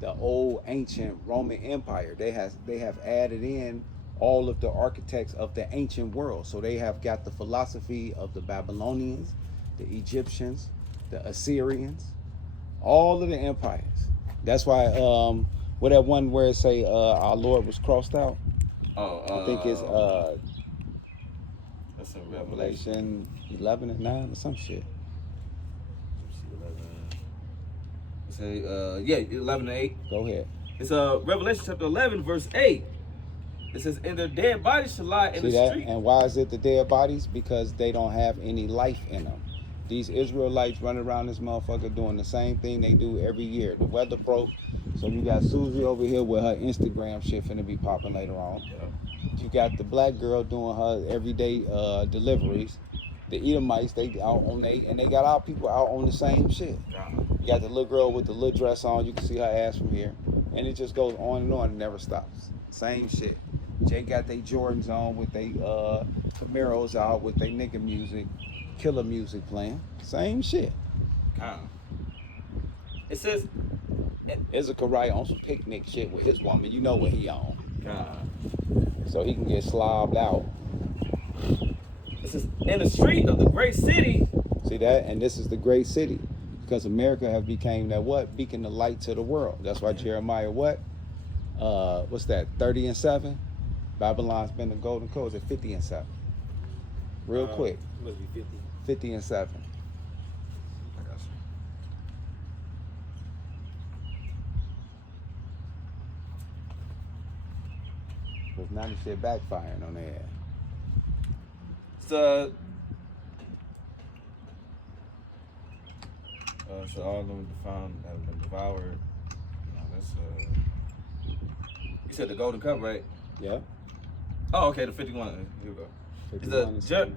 the old ancient Roman Empire. They have added in all of the architects of the ancient world. So they have got the philosophy of the Babylonians, the Egyptians, the Assyrians, all of the empires. That's why what that one where it say our Lord was crossed out. I think it's that's in Revelation. Revelation 11 and 9 or some shit. Let's see, 11. Yeah, 11 and 8. Go ahead. It's Revelation chapter 11, verse 8. It says, "And their dead bodies shall lie in See the that? street." And why is it the dead bodies? Because they don't have any life in them. These Israelites running around this motherfucker doing the same thing they do every year. The weather broke, so you got Susie over here with her Instagram shit finna be popping later on. Yeah. You got the black girl doing her everyday deliveries. The Edomites, they out on and they got our people out on the same shit. You got the little girl with the little dress on. You can see her ass from here, and it just goes on and on. It never stops. Same shit. Jay got they Jordans on with they Camaros out with they nigga music, killer music playing. Same shit. It says, Issachar right on some picnic shit with his woman. You know what he on. So he can get slobbed out. It says, "In the street of the great city." See that? And this is the great city. Because America have became that what? Beacon of light to the world. That's why Jeremiah what? What's that? 30 and 7? Babylon's been the golden code at 50 and 7. Real quick. Must be 50. 50 and 7. I got you. Because now the shit backfiring on their ass. So all of them found have been devoured. No, that's you said the golden cup, right? Yeah. Oh, okay, the 51. Here we go. 51 It's and 7.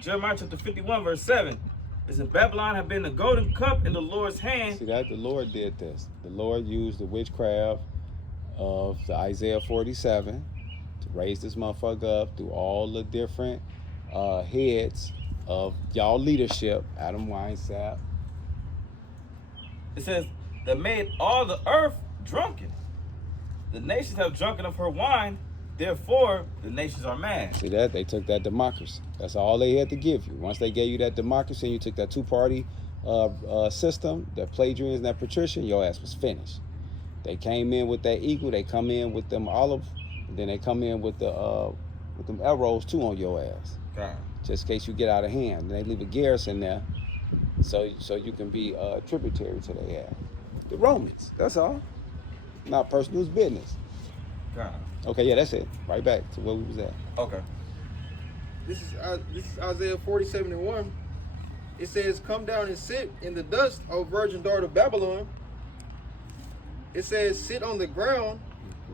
Jeremiah chapter 51, verse 7. It says, "Babylon have been the golden cup in the Lord's hand." See that? The Lord did this. The Lord used the witchcraft of the Isaiah 47 to raise this motherfucker up through all the different heads of y'all leadership. Adam Weinsapp. It says, "That made all the earth drunken. The nations have drunken of her wine, therefore the nations are mad." See that? They took that democracy. That's all they had to give you. Once they gave you that democracy and you took that two-party system, that plagiarism, that patrician, your ass was finished. They came in with that eagle. They come in with them olive. And then they come in with them arrows too on your ass. God. Just in case you get out of hand. And they leave a garrison there so you can be tributary to their ass. The Romans, that's all. Not personal, it's business. God. Okay, yeah, that's it. Right back to where we was at. Okay. This is Isaiah 47 and 1. It says, "Come down and sit in the dust, O virgin daughter of Babylon." It says, "Sit on the ground.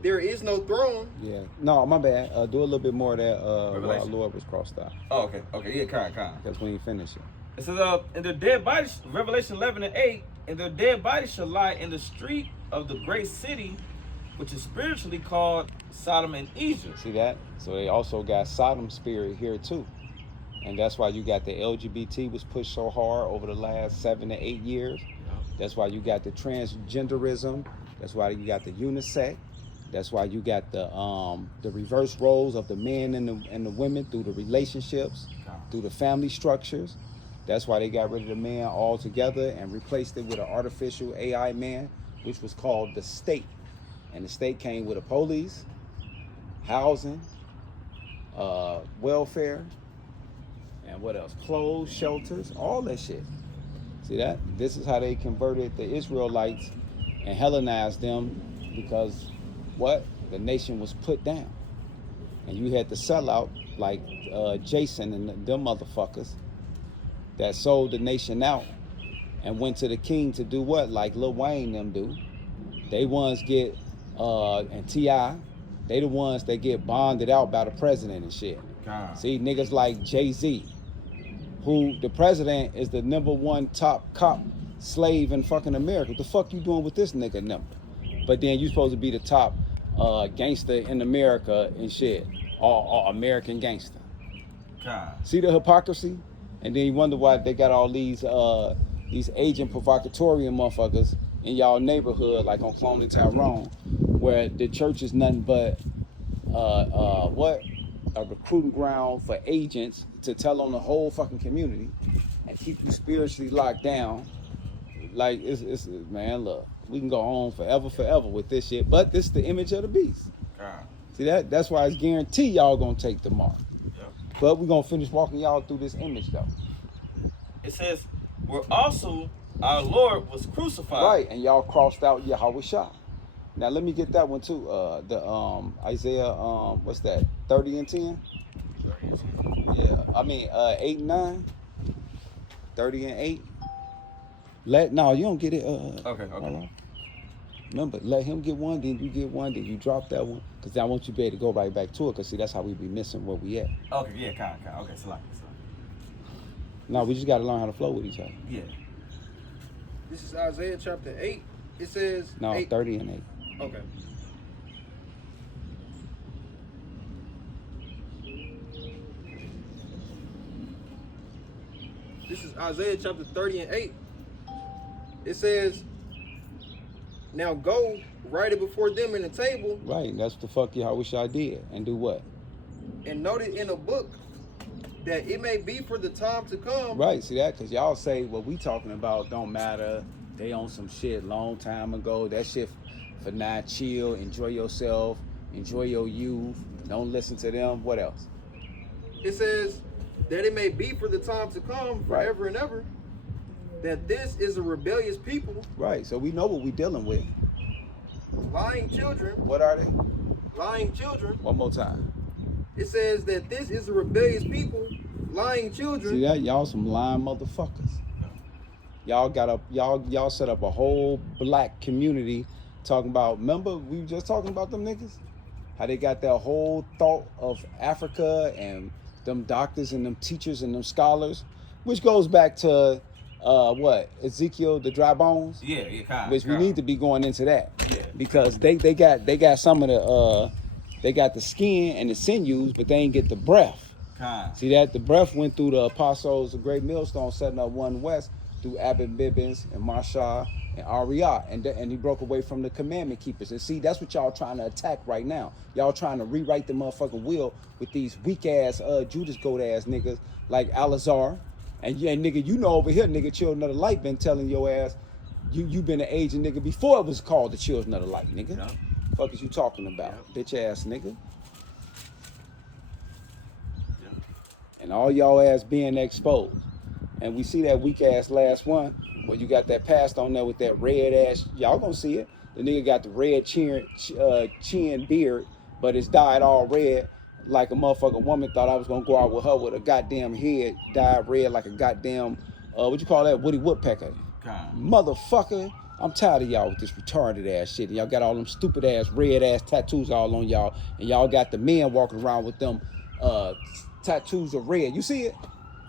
There is no throne." Yeah. No, my bad. Do a little bit more of that where our Revelation. Lord was crossed out. Oh, okay. Okay, yeah, kind. That's when you finish it. It says, "In their dead bodies," Revelation 11 and 8, "and their dead bodies shall lie in the street of the great city, which is spiritually called Sodom and Egypt." See that? So they also got Sodom spirit here too. And that's why you got the LGBT was pushed so hard over the last 7 to 8 years. That's why you got the transgenderism. That's why you got the unisex. That's why you got the reverse roles of the men and the women through the relationships, through the family structures. That's why they got rid of the man altogether and replaced it with an artificial AI man, which was called the state. And the state came with a police, housing, welfare, and what else? Clothes, shelters, all that shit. See that? This is how they converted the Israelites and Hellenized them because what? The nation was put down. And you had to sell out like Jason and them motherfuckers that sold the nation out and went to the king to do what? Like Lil Wayne them do. They ones get, and T.I., they the ones that get bonded out by the president and shit. God. See, niggas like Jay-Z, who the president is the #1 top cop slave in fucking America. What the fuck you doing with this nigga number? But then you supposed to be the top gangster in America and shit, or American gangster. God. See the hypocrisy? And then you wonder why they got all these agent provocatorium motherfuckers in y'all neighborhood, like on Clone and Tyrone, where the church is nothing but what a recruiting ground for agents to tell on the whole fucking community and keep you spiritually locked down. Like it's man, look, we can go on forever with this shit, but this is the image of the beast. See that's why it's guaranteed y'all gonna take the mark. Yeah. But we're gonna finish walking y'all through this image though. It says, where also our Lord was crucified. Right, and y'all crossed out Yahweh Shah. Now let me get that one too. The Isaiah what's that? 30 and 10? Yeah. I mean 8 and 9. 30 and 8. No, you don't get it. Okay. Right. Remember, let him get one, then you get one, then you drop that one. Because I want you to be able to go right back to it. Because see, that's how we be missing where we at. Okay, yeah, kind. Okay, so. No, we just got to learn how to flow with each other. Yeah. This is Isaiah chapter 8. It says... No, 8. 30 and 8. Okay. This is Isaiah chapter 30 and 8. It says, now go, write it before them in the table, Right, that's the fuck Yahweh Shah did. And do what? and note it in a book, that it may be for the time to come. Right, see that? Because y'all say what we talking about don't matter. They on some shit long time ago. That shit for now, chill, enjoy yourself, enjoy your youth. Don't listen to them. What else? It says that it may be for the time to come, Right. forever and ever, that this is a rebellious people, Right, so we know what we dealing with. lying children, What are they? lying children. One more time. It says that this is a rebellious people, lying children. See that? Y'all some lying motherfuckers. Y'all set up a whole black community talking about, remember we were just talking about them niggas? How they got that whole thought of Africa and them doctors and them teachers and them scholars, which goes back to what? Ezekiel, the dry bones? Yeah, kind. Which we need to be going into that. Yeah. Because they got some of the they got the skin and the sinews, but they ain't get the breath. Kind. See that? The breath went through the apostles, the great millstone, setting up one west through Abbot Bibbins and Marshall and Ariat, and he broke away from the commandment keepers. And see, that's what y'all trying to attack right now. Y'all trying to rewrite the motherfucking will with these weak ass Judas goat ass niggas like Alazar. And yeah, nigga, you know over here, nigga, Children of the Light been telling your ass you been an agent nigga before it was called the Children of the Light, nigga. Yeah. Fuck is you talking about, bitch ass nigga? Yeah. And all y'all ass being exposed. And we see that weak ass last one where you got that pastor on there with that red ass. Y'all gonna see it. The nigga got the red chin beard, but it's dyed all red like a motherfucking woman thought I was gonna go out with her with a goddamn head dyed red like a goddamn what you call that, Woody Woodpecker. Kind. Motherfucker, I'm tired of y'all with this retarded ass shit. And y'all got all them stupid ass red ass tattoos all on y'all, and y'all got the men walking around with them tattoos of red. You see it?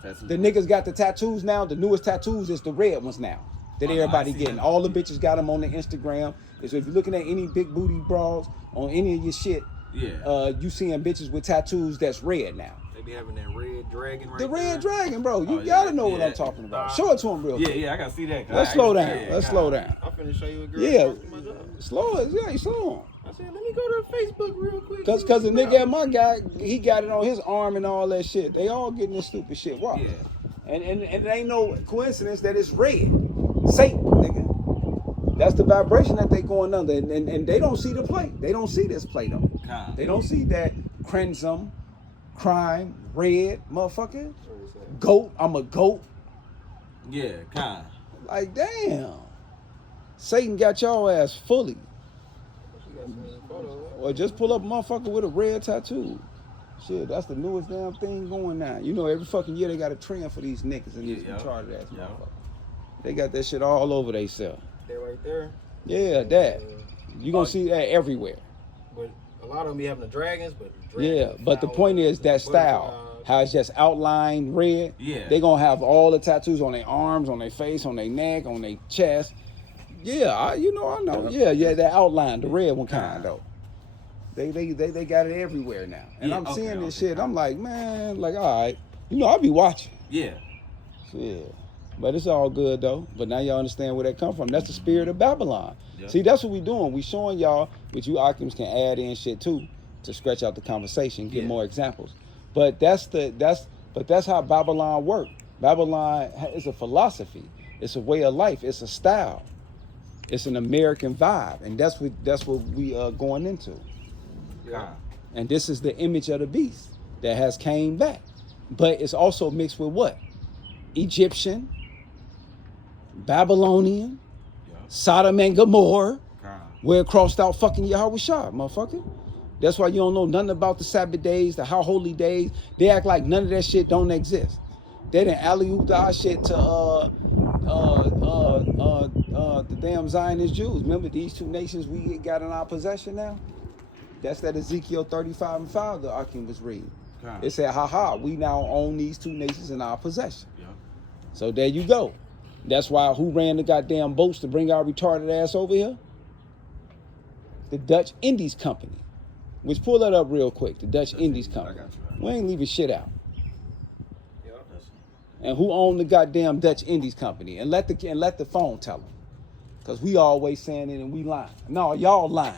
The niggas got the tattoos now. The newest tattoos is the red ones now that everybody getting. All the bitches got them on the Instagram. So if you're looking at any big booty bras on any of your shit, you seeing bitches with tattoos that's red now. They be having that red dragon right The red there. dragon, bro. You gotta know what I'm talking about. Show it to him real quick. Yeah, I gotta see that. Let's slow down. Let's slow down. I'm finna show you a girl. Yeah, talking to my job. slow it. Yeah, slow on. I said, let me go to Facebook real quick. Cause the nigga at my guy, he got it on his arm and all that shit. They all getting this stupid shit. Why? Yeah. And it ain't no coincidence that it's red. Satan, nigga. That's the vibration that they going under. And they don't see the play. They don't see this play though. They don't see that crimson, crime, red, motherfucker. Goat, I'm a goat. Yeah, kind. Like, damn. Satan got y'all ass fully. Or just pull up a motherfucker with a red tattoo. Shit, that's the newest damn thing going now. You know, every fucking year they got a trend for these niggas and these retarded ass motherfuckers. They got that shit all over they self. They're right there. Yeah, that. You gonna see that everywhere. But a lot of them be having the dragons, but Yeah, but the point is that style, how it's just outlined red. Yeah. They gonna have all the tattoos on their arms, on their face, on their neck, on their chest. Yeah, I know. Yeah, that outline, the red one kind though. They got it everywhere now. And I'm seeing this shit. I'm like, man, like, all right. I'll be watching. Yeah. Shit. But it's all good though. But now y'all understand where that come from. That's the spirit of Babylon. Yeah. See, that's what we doing. We showing y'all, which you Akims can add in shit too. to stretch out the conversation, get Yeah. more examples. But that's how Babylon worked. Babylon is a philosophy. It's a way of life. It's a style. It's an American vibe, and that's what we are going into. Yeah. And this is the image of the beast that has came back, but it's also mixed with what? Egyptian, Babylonian, Yeah. Sodom and Gomorrah, God. where it crossed out fucking Yahweh Shah, motherfucker. That's why you don't know nothing about the Sabbath days, the how holy days. They act like none of that shit don't exist. They didn't alley-oop our shit to the damn Zionist Jews. Remember these two nations we got in our possession now? That's that Ezekiel 35:5 the Akim was reading. God. It said, haha, we now own these two nations in our possession. Yeah. So there you go. That's why who ran the goddamn boats to bring our retarded ass over here? The Dutch Indies Company. Which pull that up real quick. The Dutch Indies Company. I got you. We ain't leaving shit out. Yeah. And who owned the goddamn Dutch Indies Company? And let the phone tell them. Because we always saying it and we lying. No, y'all lying.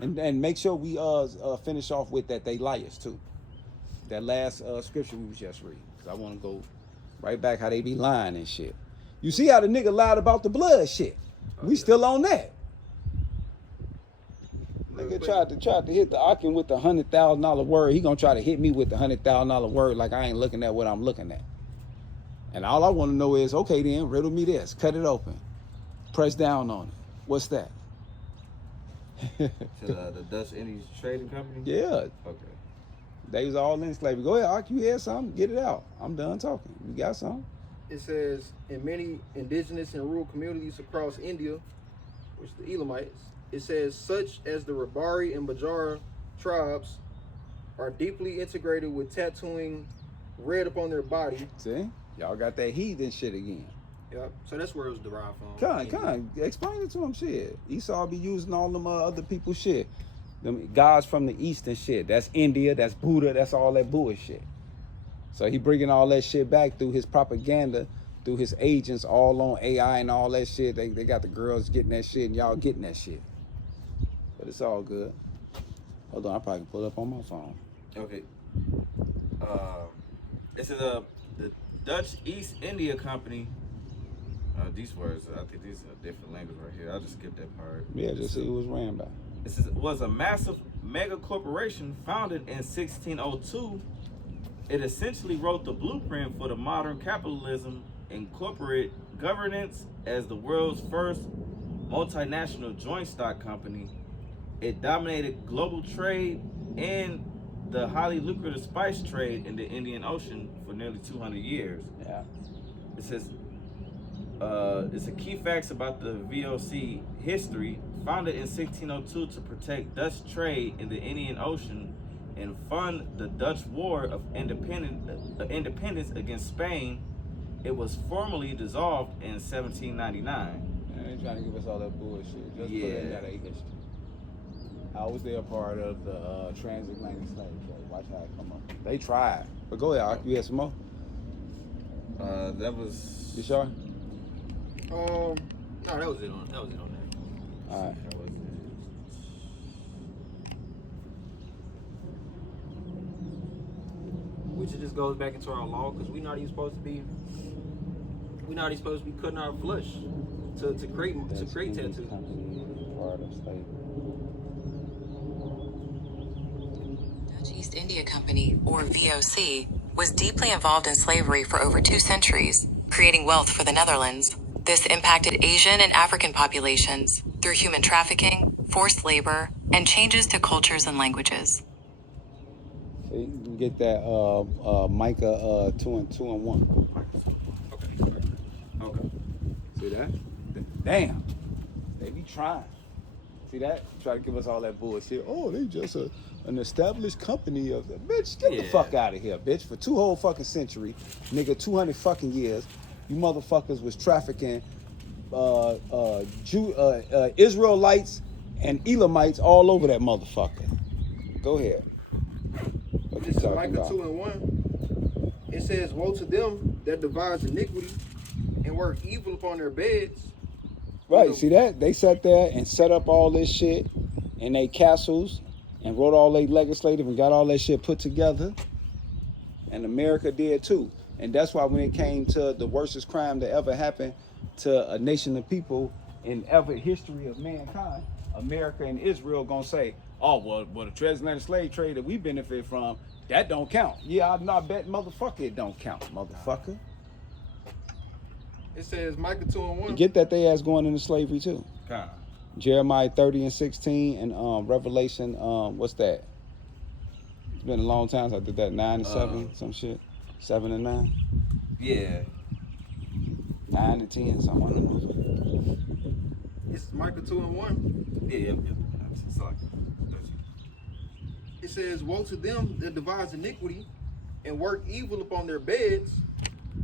And make sure we finish off with that they liars too. That last scripture we was just reading. Because I want to go right back how they be lying and shit. You see how the nigga lied about the blood shit. We still on that. Nigga tried to hit the Akim with the $100,000 word. He gonna try to hit me with the $100,000 word like I ain't looking at what I'm looking at. And all I want to know is, okay then, riddle me this. Cut it open. Press down on it. What's that? To the Dutch Indies Trading Company? Yeah. Okay. They was all in slavery. Go ahead, Ak, you hear something? Get it out. I'm done talking. You got something? It says in many indigenous and rural communities across India, which the Elamites, it says such as the Rabari and Bajara tribes are deeply integrated with tattooing red upon their body. See? Y'all got that heathen shit again. Yep. So that's where it was derived from. Come on. Explain it to him, shit. Esau be using all them other people's shit. Them gods from the east and shit. That's India, that's Buddha, that's all that bullshit. So he bringing all that shit back through his propaganda, through his agents, all on AI and all that shit. They got the girls getting that shit and y'all getting that shit. But it's all good. Hold on, I probably can pull it up on my phone. Okay. This is the Dutch East India Company. These words, I think these are different language right here. I'll just skip that part. Yeah, just see who was ran by. This was a massive mega corporation founded in 1602. It essentially wrote the blueprint for the modern capitalism and corporate governance as the world's first multinational joint stock company. It dominated global trade and the highly lucrative spice trade in the Indian Ocean for nearly 200 years. Yeah. It says, it's a key facts about the VOC history. Founded in 1602 to protect Dutch trade in the Indian Ocean and fund the Dutch War of Independence against Spain, it was formally dissolved in 1799. They ain't trying to give us all that bullshit. Just Yeah. put in that history. I was there part of the transatlantic slave trade. Watch how it come up. They tried. But go ahead, Ak, you had some more? That was. You sure? No, that was it on that. All right. That was it. Which it just goes back into our law because we're not even supposed to be cutting our flesh to create tattoos. Part of slavery. Dutch East India Company, or VOC, was deeply involved in slavery for over 2 centuries, creating wealth for the Netherlands. This impacted Asian and African populations through human trafficking, forced labor, and changes to cultures and languages. So you can get that Micah 2 and 1. Okay. See that? Damn. They be trying. See that? Try to give us all that bullshit. Oh, they just an established company of the bitch. Get the fuck out of here, bitch. For 2 whole fucking centuries, nigga, 200 fucking years, you motherfuckers was trafficking Israelites and Elamites all over that motherfucker. Go ahead. What you This is talking Micah about? 2 and 1. It says, "Woe to them that devise iniquity and work evil upon their beds." Right, see that? They sat there and set up all this shit in their castles and wrote all their legislative and got all that shit put together. And America did too. And that's why when it came to the worstest crime that ever happened to a nation of people in ever history of mankind, America and Israel gonna say, oh, well, the transatlantic slave trade that we benefit from, that don't count. Yeah, I bet motherfucker it don't count, motherfucker. It says Micah 2:1. You get that they ass going into slavery too. God. Jeremiah 30:16 and Revelation, what's that? It's been a long time since I did that. 9 and 7, some shit. 7 and 9. Yeah. 9 and 10, something. One of them. It's Micah 2:1. Yeah. Sorry. It says, woe to them that devise iniquity and work evil upon their beds.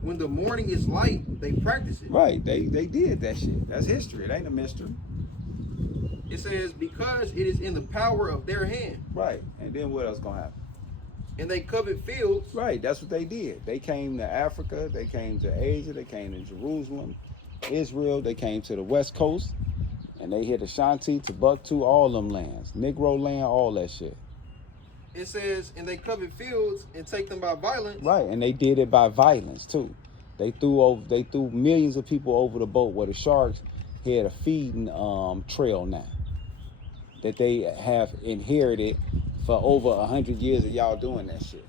When the morning is light, they practice it. Right, they did that shit. That's history. It ain't a mystery. It says, because it is in the power of their hand. Right, and then what else gonna happen? And they covet fields. Right, that's what they did. They came to Africa, they came to Asia, they came to Jerusalem, Israel, they came to the West Coast, and they hit Ashanti, Timbuktu, all them lands. Negro land, all that shit. It says, and they covet fields and take them by violence. Right, and they did it by violence too. They threw millions of people over the boat where the sharks had a feeding trail now that they have inherited for over 100 years of y'all doing that shit.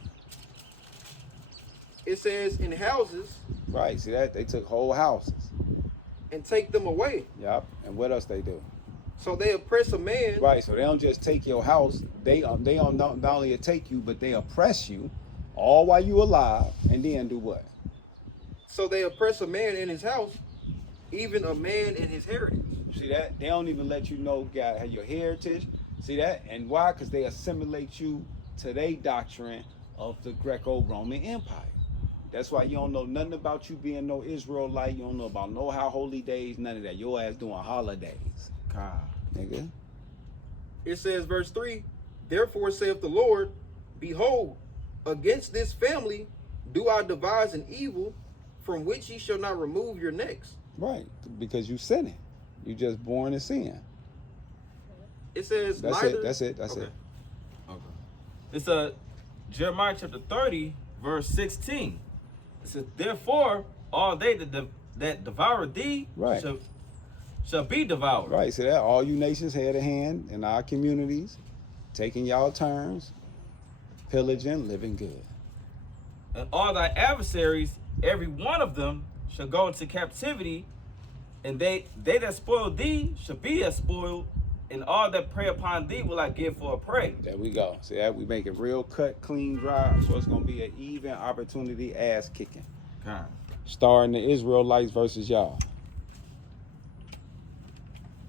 It says, in houses. Right, see that? They took whole houses. And take them away. Yep, and what else they do? So they oppress a man. Right, so they don't just take your house. They don't not only take you, but they oppress you all while you alive, and then do what? So they oppress a man in his house, even a man in his heritage. See that? They don't even let you know your heritage. See that? And why? Because they assimilate you to their doctrine of the Greco-Roman Empire. That's why you don't know nothing about you being no Israelite. You don't know about no high holy days, none of that. Your ass doing holidays. God. Nigga. It says, verse 3, therefore saith the Lord, behold, against this family do I devise an evil from which ye shall not remove your necks. Right, because you sinning. You just born in sin. It says, That's neither. it. That's it. Okay. It's Jeremiah chapter 30, verse 16. It says, therefore, all they that devour thee Right. shall be devoured. Right, so that all you nations had a hand in our communities, taking y'all turns, pillaging, living good. And all thy adversaries, every one of them, shall go into captivity, and they that spoil thee shall be as spoiled, and all that prey upon thee will I give for a prey. There we go. See that? We make it real cut, clean, dry, so it's going to be an even opportunity ass kicking. God. Starring the Israelites versus y'all.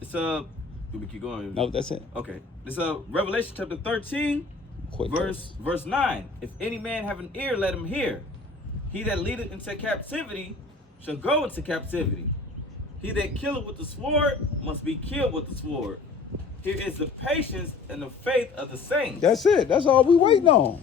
It's we keep going. No, that's it. Okay. It's Revelation chapter 13, Quick verse 9. If any man have an ear, let him hear. He that leadeth into captivity shall go into captivity. He that killeth with the sword must be killed with the sword. Here is the patience and the faith of the saints. That's it. That's all we waiting on.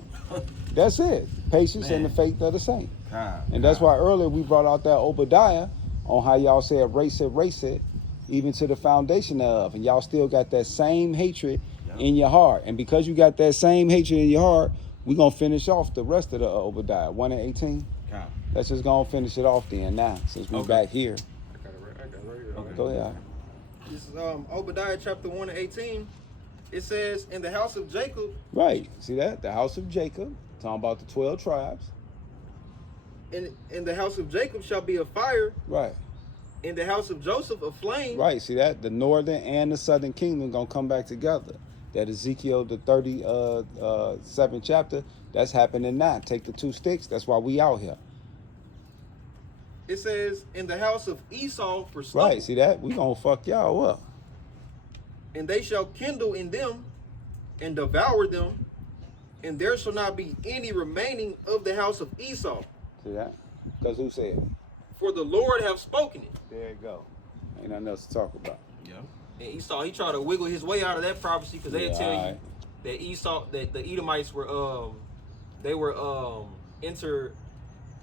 That's it. Patience and the Man. faith of the saint. God, And that's why earlier we brought out that Obadiah on how y'all said race it, even to the foundation of. And y'all still got that same hatred in your heart. And because you got that same hatred in your heart, we're going to finish off the rest of the Obadiah. 1 and 18. God. Let's just go and finish it off then now, since we're back here. I got it right here. Okay. Go ahead. This is Obadiah chapter 1 and 18. It says, in the house of Jacob. Right. See that? The house of Jacob. Talking about the 12 tribes. In the house of Jacob shall be a fire. Right. In the house of Joseph a flame. Right. See that? The northern and the southern kingdom going to come back together. That Ezekiel, the 37th chapter, that's happening now. Take the two sticks. That's why we out here. It says, in the house of Esau for stubble. Right. See that? We going to fuck y'all up. And they shall kindle in them and devour them, and there shall not be any remaining of the house of Esau. See that? Because who said it? For the Lord have spoken it. There you go. Ain't nothing else to talk about. Yeah. And Esau, he tried to wiggle his way out of that prophecy, because they'll tell alright. you that Esau, that the Edomites were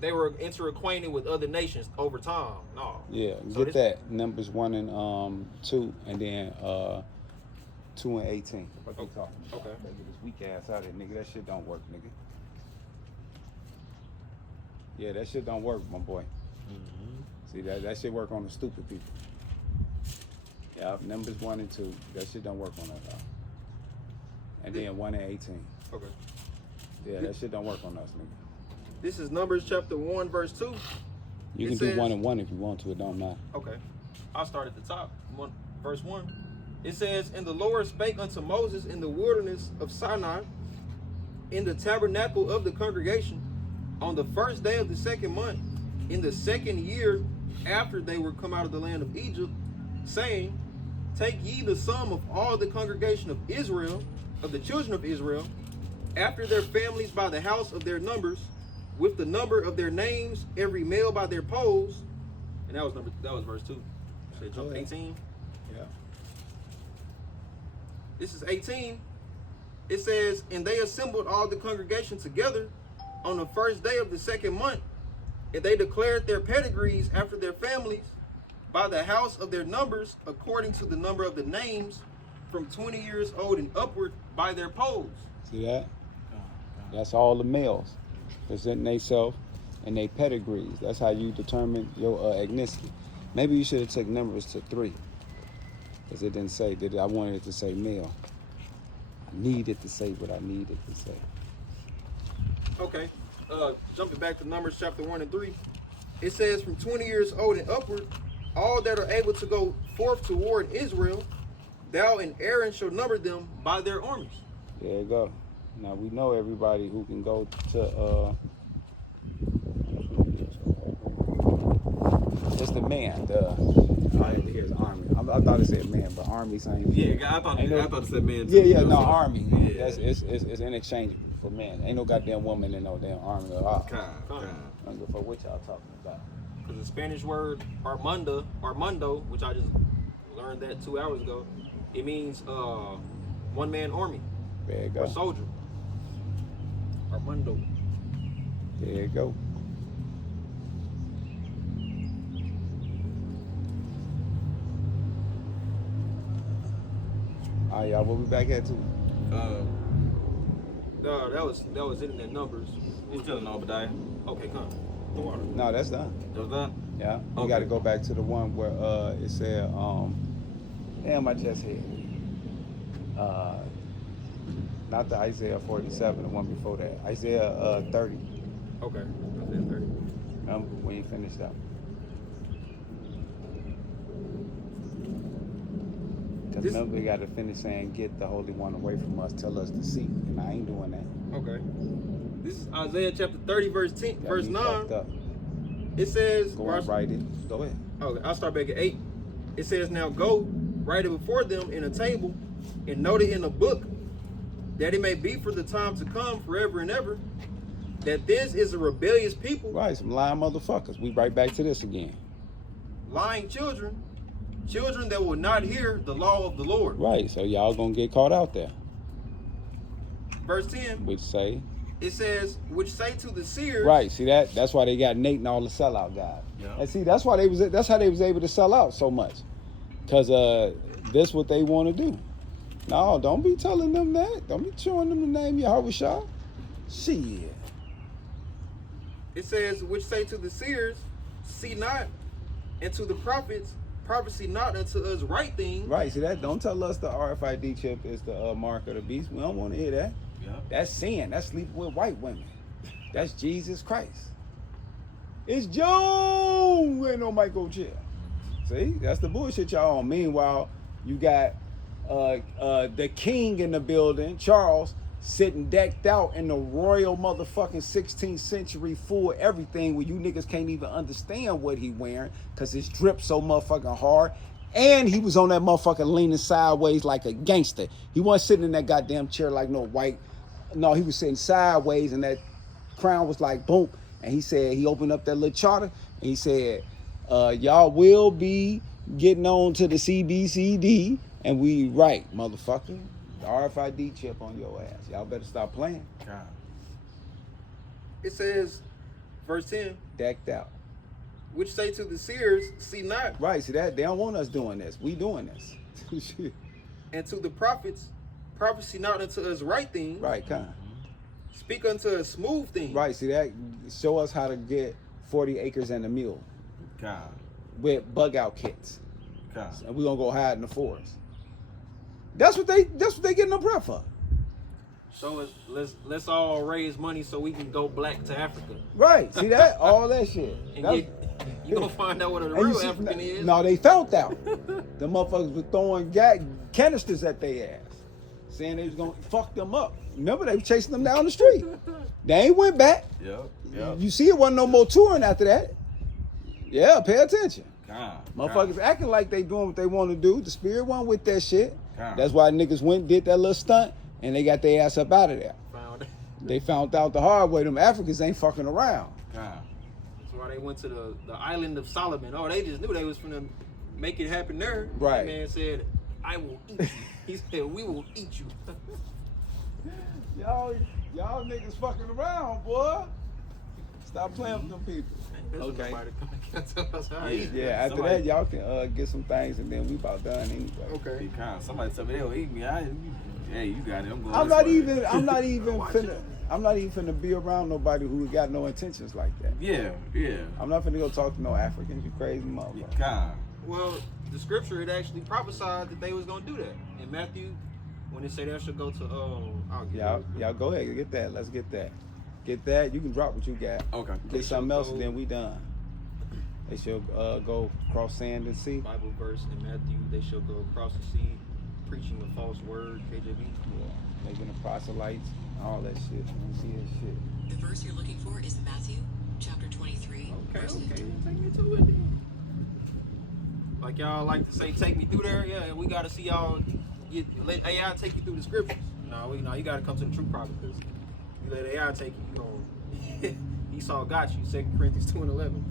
interacquainted with other nations over time. No. Yeah, So get that. Numbers 1 and 2, and then 2 and 18. What you Okay. talking about? Okay. Better get this weak ass out of here, nigga. That shit don't work, nigga. Yeah, that shit don't work, my boy. See, that shit work on the stupid people. Yeah, numbers 1 and 2. That shit don't work on us, dog. And then 1 and 18. Okay. Yeah, that shit don't work on us, nigga. This is Numbers chapter 1, verse 2. You It can says- do 1 and 1 if you want to. It don't matter. Okay. I'll start at the top. Verse 1. It says, And the Lord spake unto Moses in the wilderness of Sinai, in the tabernacle of the congregation, on the first day of the second month, in the second year after they were come out of the land of Egypt, saying, Take ye the sum of all the congregation of Israel, of the children of Israel, after their families by the house of their numbers, with the number of their names, every male by their polls. And that was verse 2. So jump to 18. Yeah. This is 18. It says, And they assembled all the congregation together on the first day of the second month, and they declared their pedigrees after their families by the house of their numbers, according to the number of the names, from 20 years old and upward by their polls. See that? That's all the males presenting themselves and their pedigrees. That's how you determine your ethnicity. Maybe you should have took numbers to 3, because it didn't say that. I wanted it to say male. I needed to say what I needed to say. Okay. Jumping back to Numbers chapter 1 and 3. It says, From 20 years old and upward, all that are able to go forth to war in Israel, thou and Aaron shall number them by their armies. There you go. Now we know everybody who can go to just the man. Here's army. I thought it said man, but army same. Yeah, I thought it said man too. Yeah, no army. Yeah. That's it's interchangeable for men. Ain't no goddamn woman in no damn army at all. God. I don't give a fuck what y'all talking about. Because the Spanish word Armando, which I just learned that 2 hours ago, it means one-man army There you or go. soldier. Armando. There you go. All right, y'all. We'll be back at 2. No, that was it in the numbers. You still in Obadiah? Okay, come. The water. No, that's done. That was done? Yeah. We Okay. got to go back to the one where it said, damn, I just hit. Not the Isaiah 47, the one before that. Isaiah 30. Okay. That's in 30. When you finish that. Because This- remember, we got to finish saying, get the Holy One away from us, tell us to seek. And I ain't doing that. Okay. This is Isaiah chapter 30, verse 10, Got verse me 9. fucked up. It says, Go and write it. Go ahead. Okay, I'll start back at 8. It says, Now go, write it before them in a table, and note it in a book, that it may be for the time to come forever and ever, that this is a rebellious people, Right, some lying motherfuckers. We right back to this again. lying children that will not hear the law of the Lord. Right, so y'all gonna get caught out there. Verse 10, Which say, it says, which say to the seers, right, see that's why they got Nate and all the sellout guys. Yeah. And see, that's how they was able to sell out so much. Cause this what they want to do. No, don't be telling them that. Don't be showing them the name Yahushua. Shit. it says, which say to the seers, see not, and to the prophets, prophecy not unto us right things. Right, see that? Don't tell us the RFID chip is the mark of the beast. We don't want to hear that. Yeah. That's sin. That's sleeping with white women. That's Jesus Christ. It's Joe. Ain't no Michael Chill. See, that's the bullshit y'all on. Meanwhile, you got the king in the building, Charles, sitting decked out in the royal motherfucking 16th century full everything where you niggas can't even understand what he wearing because it's dripped so motherfucking hard. And he was on that motherfucking leaning sideways like a gangster. He wasn't sitting in that goddamn chair like no white. No, he was sitting sideways and that crown was like boom. And he said, he opened up that little charter and he said, y'all will be getting on to the CBCD. And we right, motherfucker. The RFID chip on your ass. Y'all better stop playing. God. It says, verse 10, Decked out. which say to the seers, see not, Right, see that? They don't want us doing this. We doing this. and to the prophets, prophecy not unto us right things. Right, kind. Speak unto us smooth things. Right, see that? Show us how to get 40 acres and a mule God. with bug out kits. God. And we're gonna go hide in the forest. That's what they getting them prep for. So let's all raise money so we can go black to Africa. Right, see that? All that shit. And That's- you gonna find out what a and you real see- African is. No, they found out. The motherfuckers were throwing canisters at their ass, saying they was gonna fuck them up. Remember, they were chasing them down the street. They ain't went back. Yep. Yep. You see, it wasn't no more touring after that. Yeah, pay attention. God. Motherfuckers acting like they doing what they want to do. The spirit wasn't with that shit. God. That's why niggas went and did that little stunt, and they got their ass up out of there. They found out the hard way. Them Africans ain't fucking around. God. That's why they went to the island of Solomon. Oh, they just knew they was finna make it happen there. Right. That man said, "I will eat you." He said, "We will eat you." Y'all niggas fucking around, boy. Stop playing with them people. There's Okay. nobody coming to tell us how to eat. Yeah, after Somebody- that, y'all can get some things, and then we about done anyway. Okay. Be kind. Somebody tell me they'll eat me. Hey, you got it. I'm going. I'm this not way. even finna be around nobody who got no intentions like that. Yeah. Yeah. I'm not finna go talk to no Africans, you crazy motherfucker. God. Well, the scripture it actually prophesied that they was gonna do that in Matthew when it say they should go to I'll get it. Y'all go ahead, get that. Let's get that. Get that. You can drop what you got. Okay. Get something else, and then we done. They shall go cross sand and sea. Bible verse in Matthew, they shall go across the sea, preaching a false word, KJV. Yeah, making the proselytes, all that shit. You see that shit. The verse you're looking for is Matthew chapter 23, verse Okay, 15. take me to it then. Like y'all like to say, take me through there. Yeah, we gotta see y'all. Let AI take you through the scriptures. No, you gotta come to the true prophet. Because you let AI take you, you gonna Esau got you. 2 Corinthians 2:11.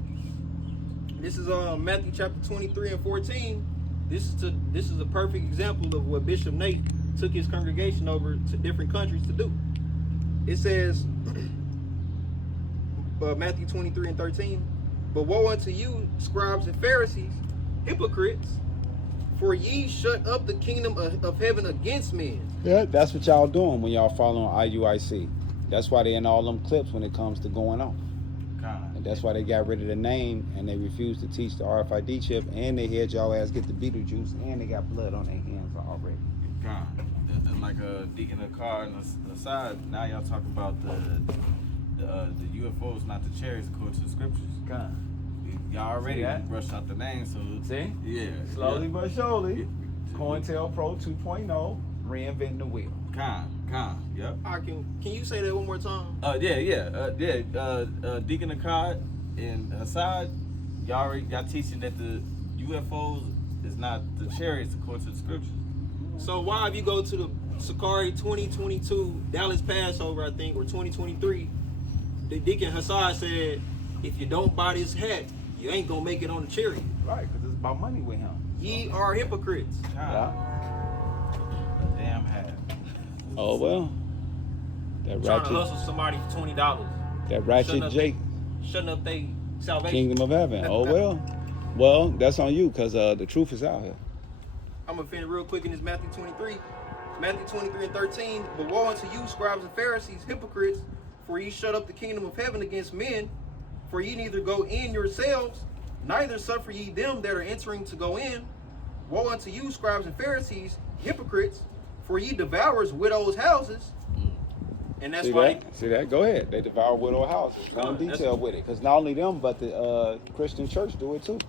This is Matthew chapter 23 and 14. This is a perfect example of what Bishop Nate took his congregation over to different countries to do. It says, Matthew 23 and 13, but woe unto you, scribes and Pharisees, hypocrites, for ye shut up the kingdom of heaven against men. Yeah, that's what y'all doing when y'all following IUIC. That's why they in all them clips when it comes to going on. God. And that's why they got rid of the name and they refused to teach the RFID chip, and they had y'all ass get the Beetlejuice, and they got blood on their hands already. God. And like a deacon in the car on the side. Now y'all talking about the UFOs, not the chariots, according to the scriptures. God. Y'all already See that? brushed out the name, so See? yeah. Slowly yeah. but surely, Yeah. COINTELPRO 2.0, reinventing the wheel. Con, yep. Can you say that one more time? Deacon Akkad and Hassad, y'all teaching that the UFOs is not the chariots according to the scriptures. So why if you go to the Sakari 2022 Dallas Passover, I think, or 2023, the Deacon Hassad said, if you don't buy this hat, you ain't gonna make it on the chariot. Right, because it's about money with him. Ye are hypocrites. A damn hat. Oh, well. That Trying to ratchet, hustle somebody for $20. that ratchet Jake, Shutting up they salvation. Kingdom of Heaven. Oh, well. Well, that's on you, because the truth is out here. I'm gonna finish real quick in this Matthew 23. Matthew 23 and 13. But woe unto you, scribes and Pharisees, hypocrites, for ye shut up the kingdom of heaven against men. For ye neither go in yourselves, neither suffer ye them that are entering to go in. Woe unto you, scribes and Pharisees, hypocrites, for ye devours widows' houses. And that's why See that? Go ahead. They devour widow houses. Go in detail with it. Because not only them, but the Christian church do it too.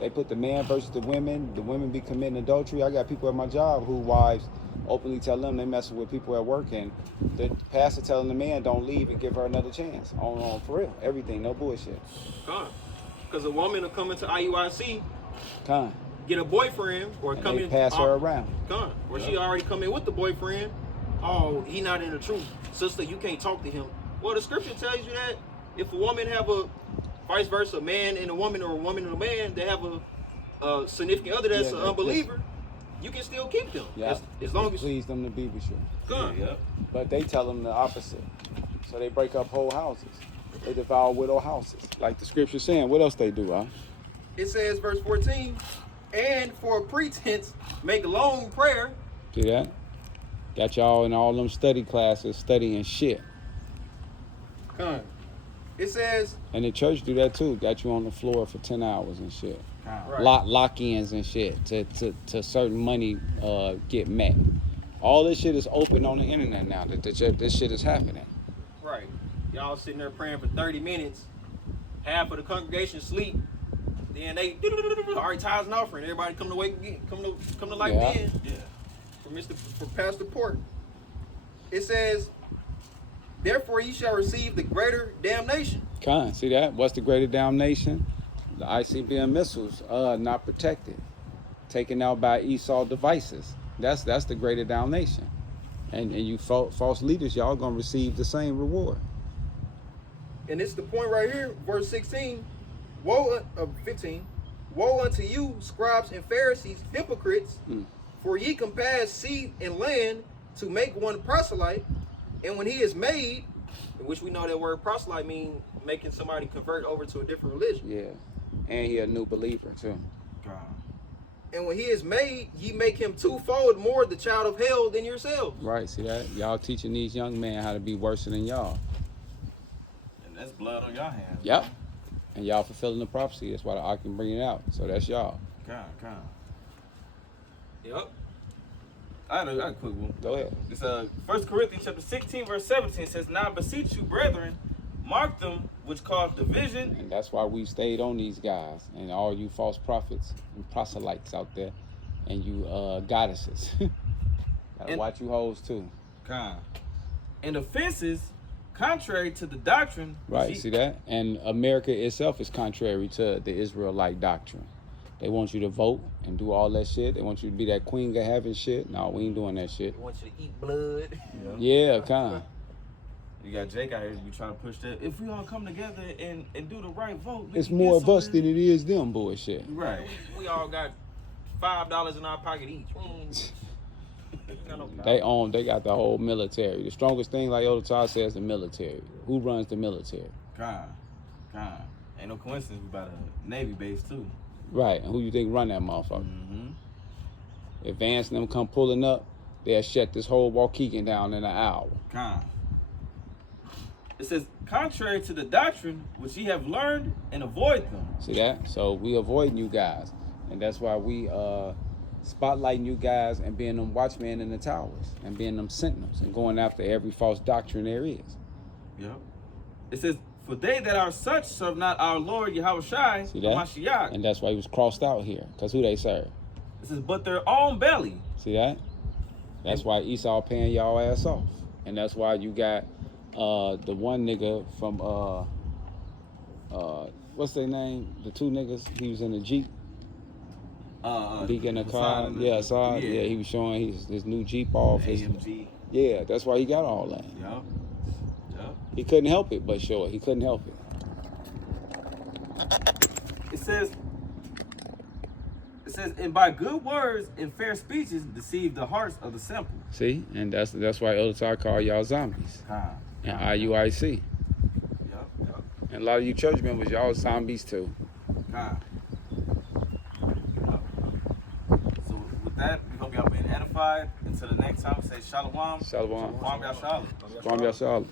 They put the man versus the women be committing adultery. I got people at my job who wives openly tell them they messing with people at work, and the pastor telling the man don't leave and give her another chance. On for real. Everything, no bullshit. because a woman will come into IUIC, Con. get a boyfriend, or And come they in pass her around. or she already come in with the boyfriend. Oh, he not in the truth, sister. You can't talk to him. Well, the scripture tells you that if a woman have a vice versa, a man and a woman, or a woman and a man, they have a significant other that's an unbeliever, you can still keep them. Yeah. As long as please them to be with you. Good. But they tell them the opposite. So they break up whole houses. They devour widow houses. Like the scripture saying. What else they do, huh? It says, verse 14, and for a pretense make long prayer See that? Got y'all in all them study classes studying shit. Con. It says, And the church do that too. Got you on the floor for 10 hours and shit. right. Lock-ins and shit to certain money get met. All this shit is open on the internet now. That this shit is happening. Right. Y'all sitting there praying for 30 minutes. Half of the congregation sleep. Then they all right, tithes and offering. Everybody come to wake again. Come to life Yeah. again. Yeah. For Pastor Port. It says, therefore ye shall receive the greater damnation. Con, see that? What's the greater damnation? The ICBM missiles not protected, taken out by Esau devices. That's the greater damnation. And you false leaders, y'all gonna receive the same reward. And it's the point right here, verse 16. 15. Woe unto you, scribes and Pharisees, hypocrites, for ye compass seed and land to make one proselyte, and when he is made, in which we know that word proselyte means making somebody convert over to a different religion. Yeah, and he a new believer too. God. And when he is made, ye make him twofold more the child of hell than yourselves. Right, see that? Y'all teaching these young men how to be worse than y'all. And that's blood on your hands. Yep. And y'all fulfilling the prophecy. That's why the ark can bring it out. So that's y'all. God. Yep. I had a quick one. Go ahead. It's 1 Corinthians chapter 16, verse 17 says, now I beseech you, brethren, mark them which cause division. And that's why we stayed on these guys and all you false prophets and proselytes out there and you goddesses. Gotta watch you hoes too. God. And offenses contrary to the doctrine. Right, see that? And America itself is contrary to the Israelite doctrine. They want you to vote and do all that shit. They want you to be that queen of heaven shit. No, we ain't doing that shit. They want you to eat blood. Yeah, kinda. You got Jake out here be trying to push that. If we all come together and do the right vote, we It's can more get of us something. than it is them bullshit. Right. We all got $5 in our pocket each. Got no power. They got the whole military. The strongest thing, like Elder Todd says, the military. Who runs the military? God. Ain't no coincidence we about a Navy base too. Right, and who you think run that motherfucker? Mm-hmm. If Vance and them come pulling up, they'll shut this whole Waukegan down in an hour. God. It says, contrary to the doctrine which ye have learned, and avoid them. See that? So we avoiding you guys. And that's why we spotlighting you guys and being them watchmen in the towers and being them sentinels and going after every false doctrine there is. Yep. It says, for they that are such serve not our Lord Yahushua, See that? Mashiach. And that's why he was crossed out here. Because who they serve? It says, but their own belly. See that? That's why Esau paying y'all ass off. And that's why you got the one nigga from what's their name? The two niggas, he was in a Jeep. Deacon in a car. Yeah, he was showing his new Jeep off. AMG. Yeah, that's why he got all that. Yep. He couldn't help it, but sure, he couldn't help it. It says, and by good words and fair speeches deceive the hearts of the simple. See, and that's why Elder Todd call y'all zombies. And IUIC. Yep. And a lot of you church members, y'all zombies too. God. So with that, we hope y'all been edified. Until the next time, we say shalom. Shalom. Kwam Yashala. Kwam Yashala.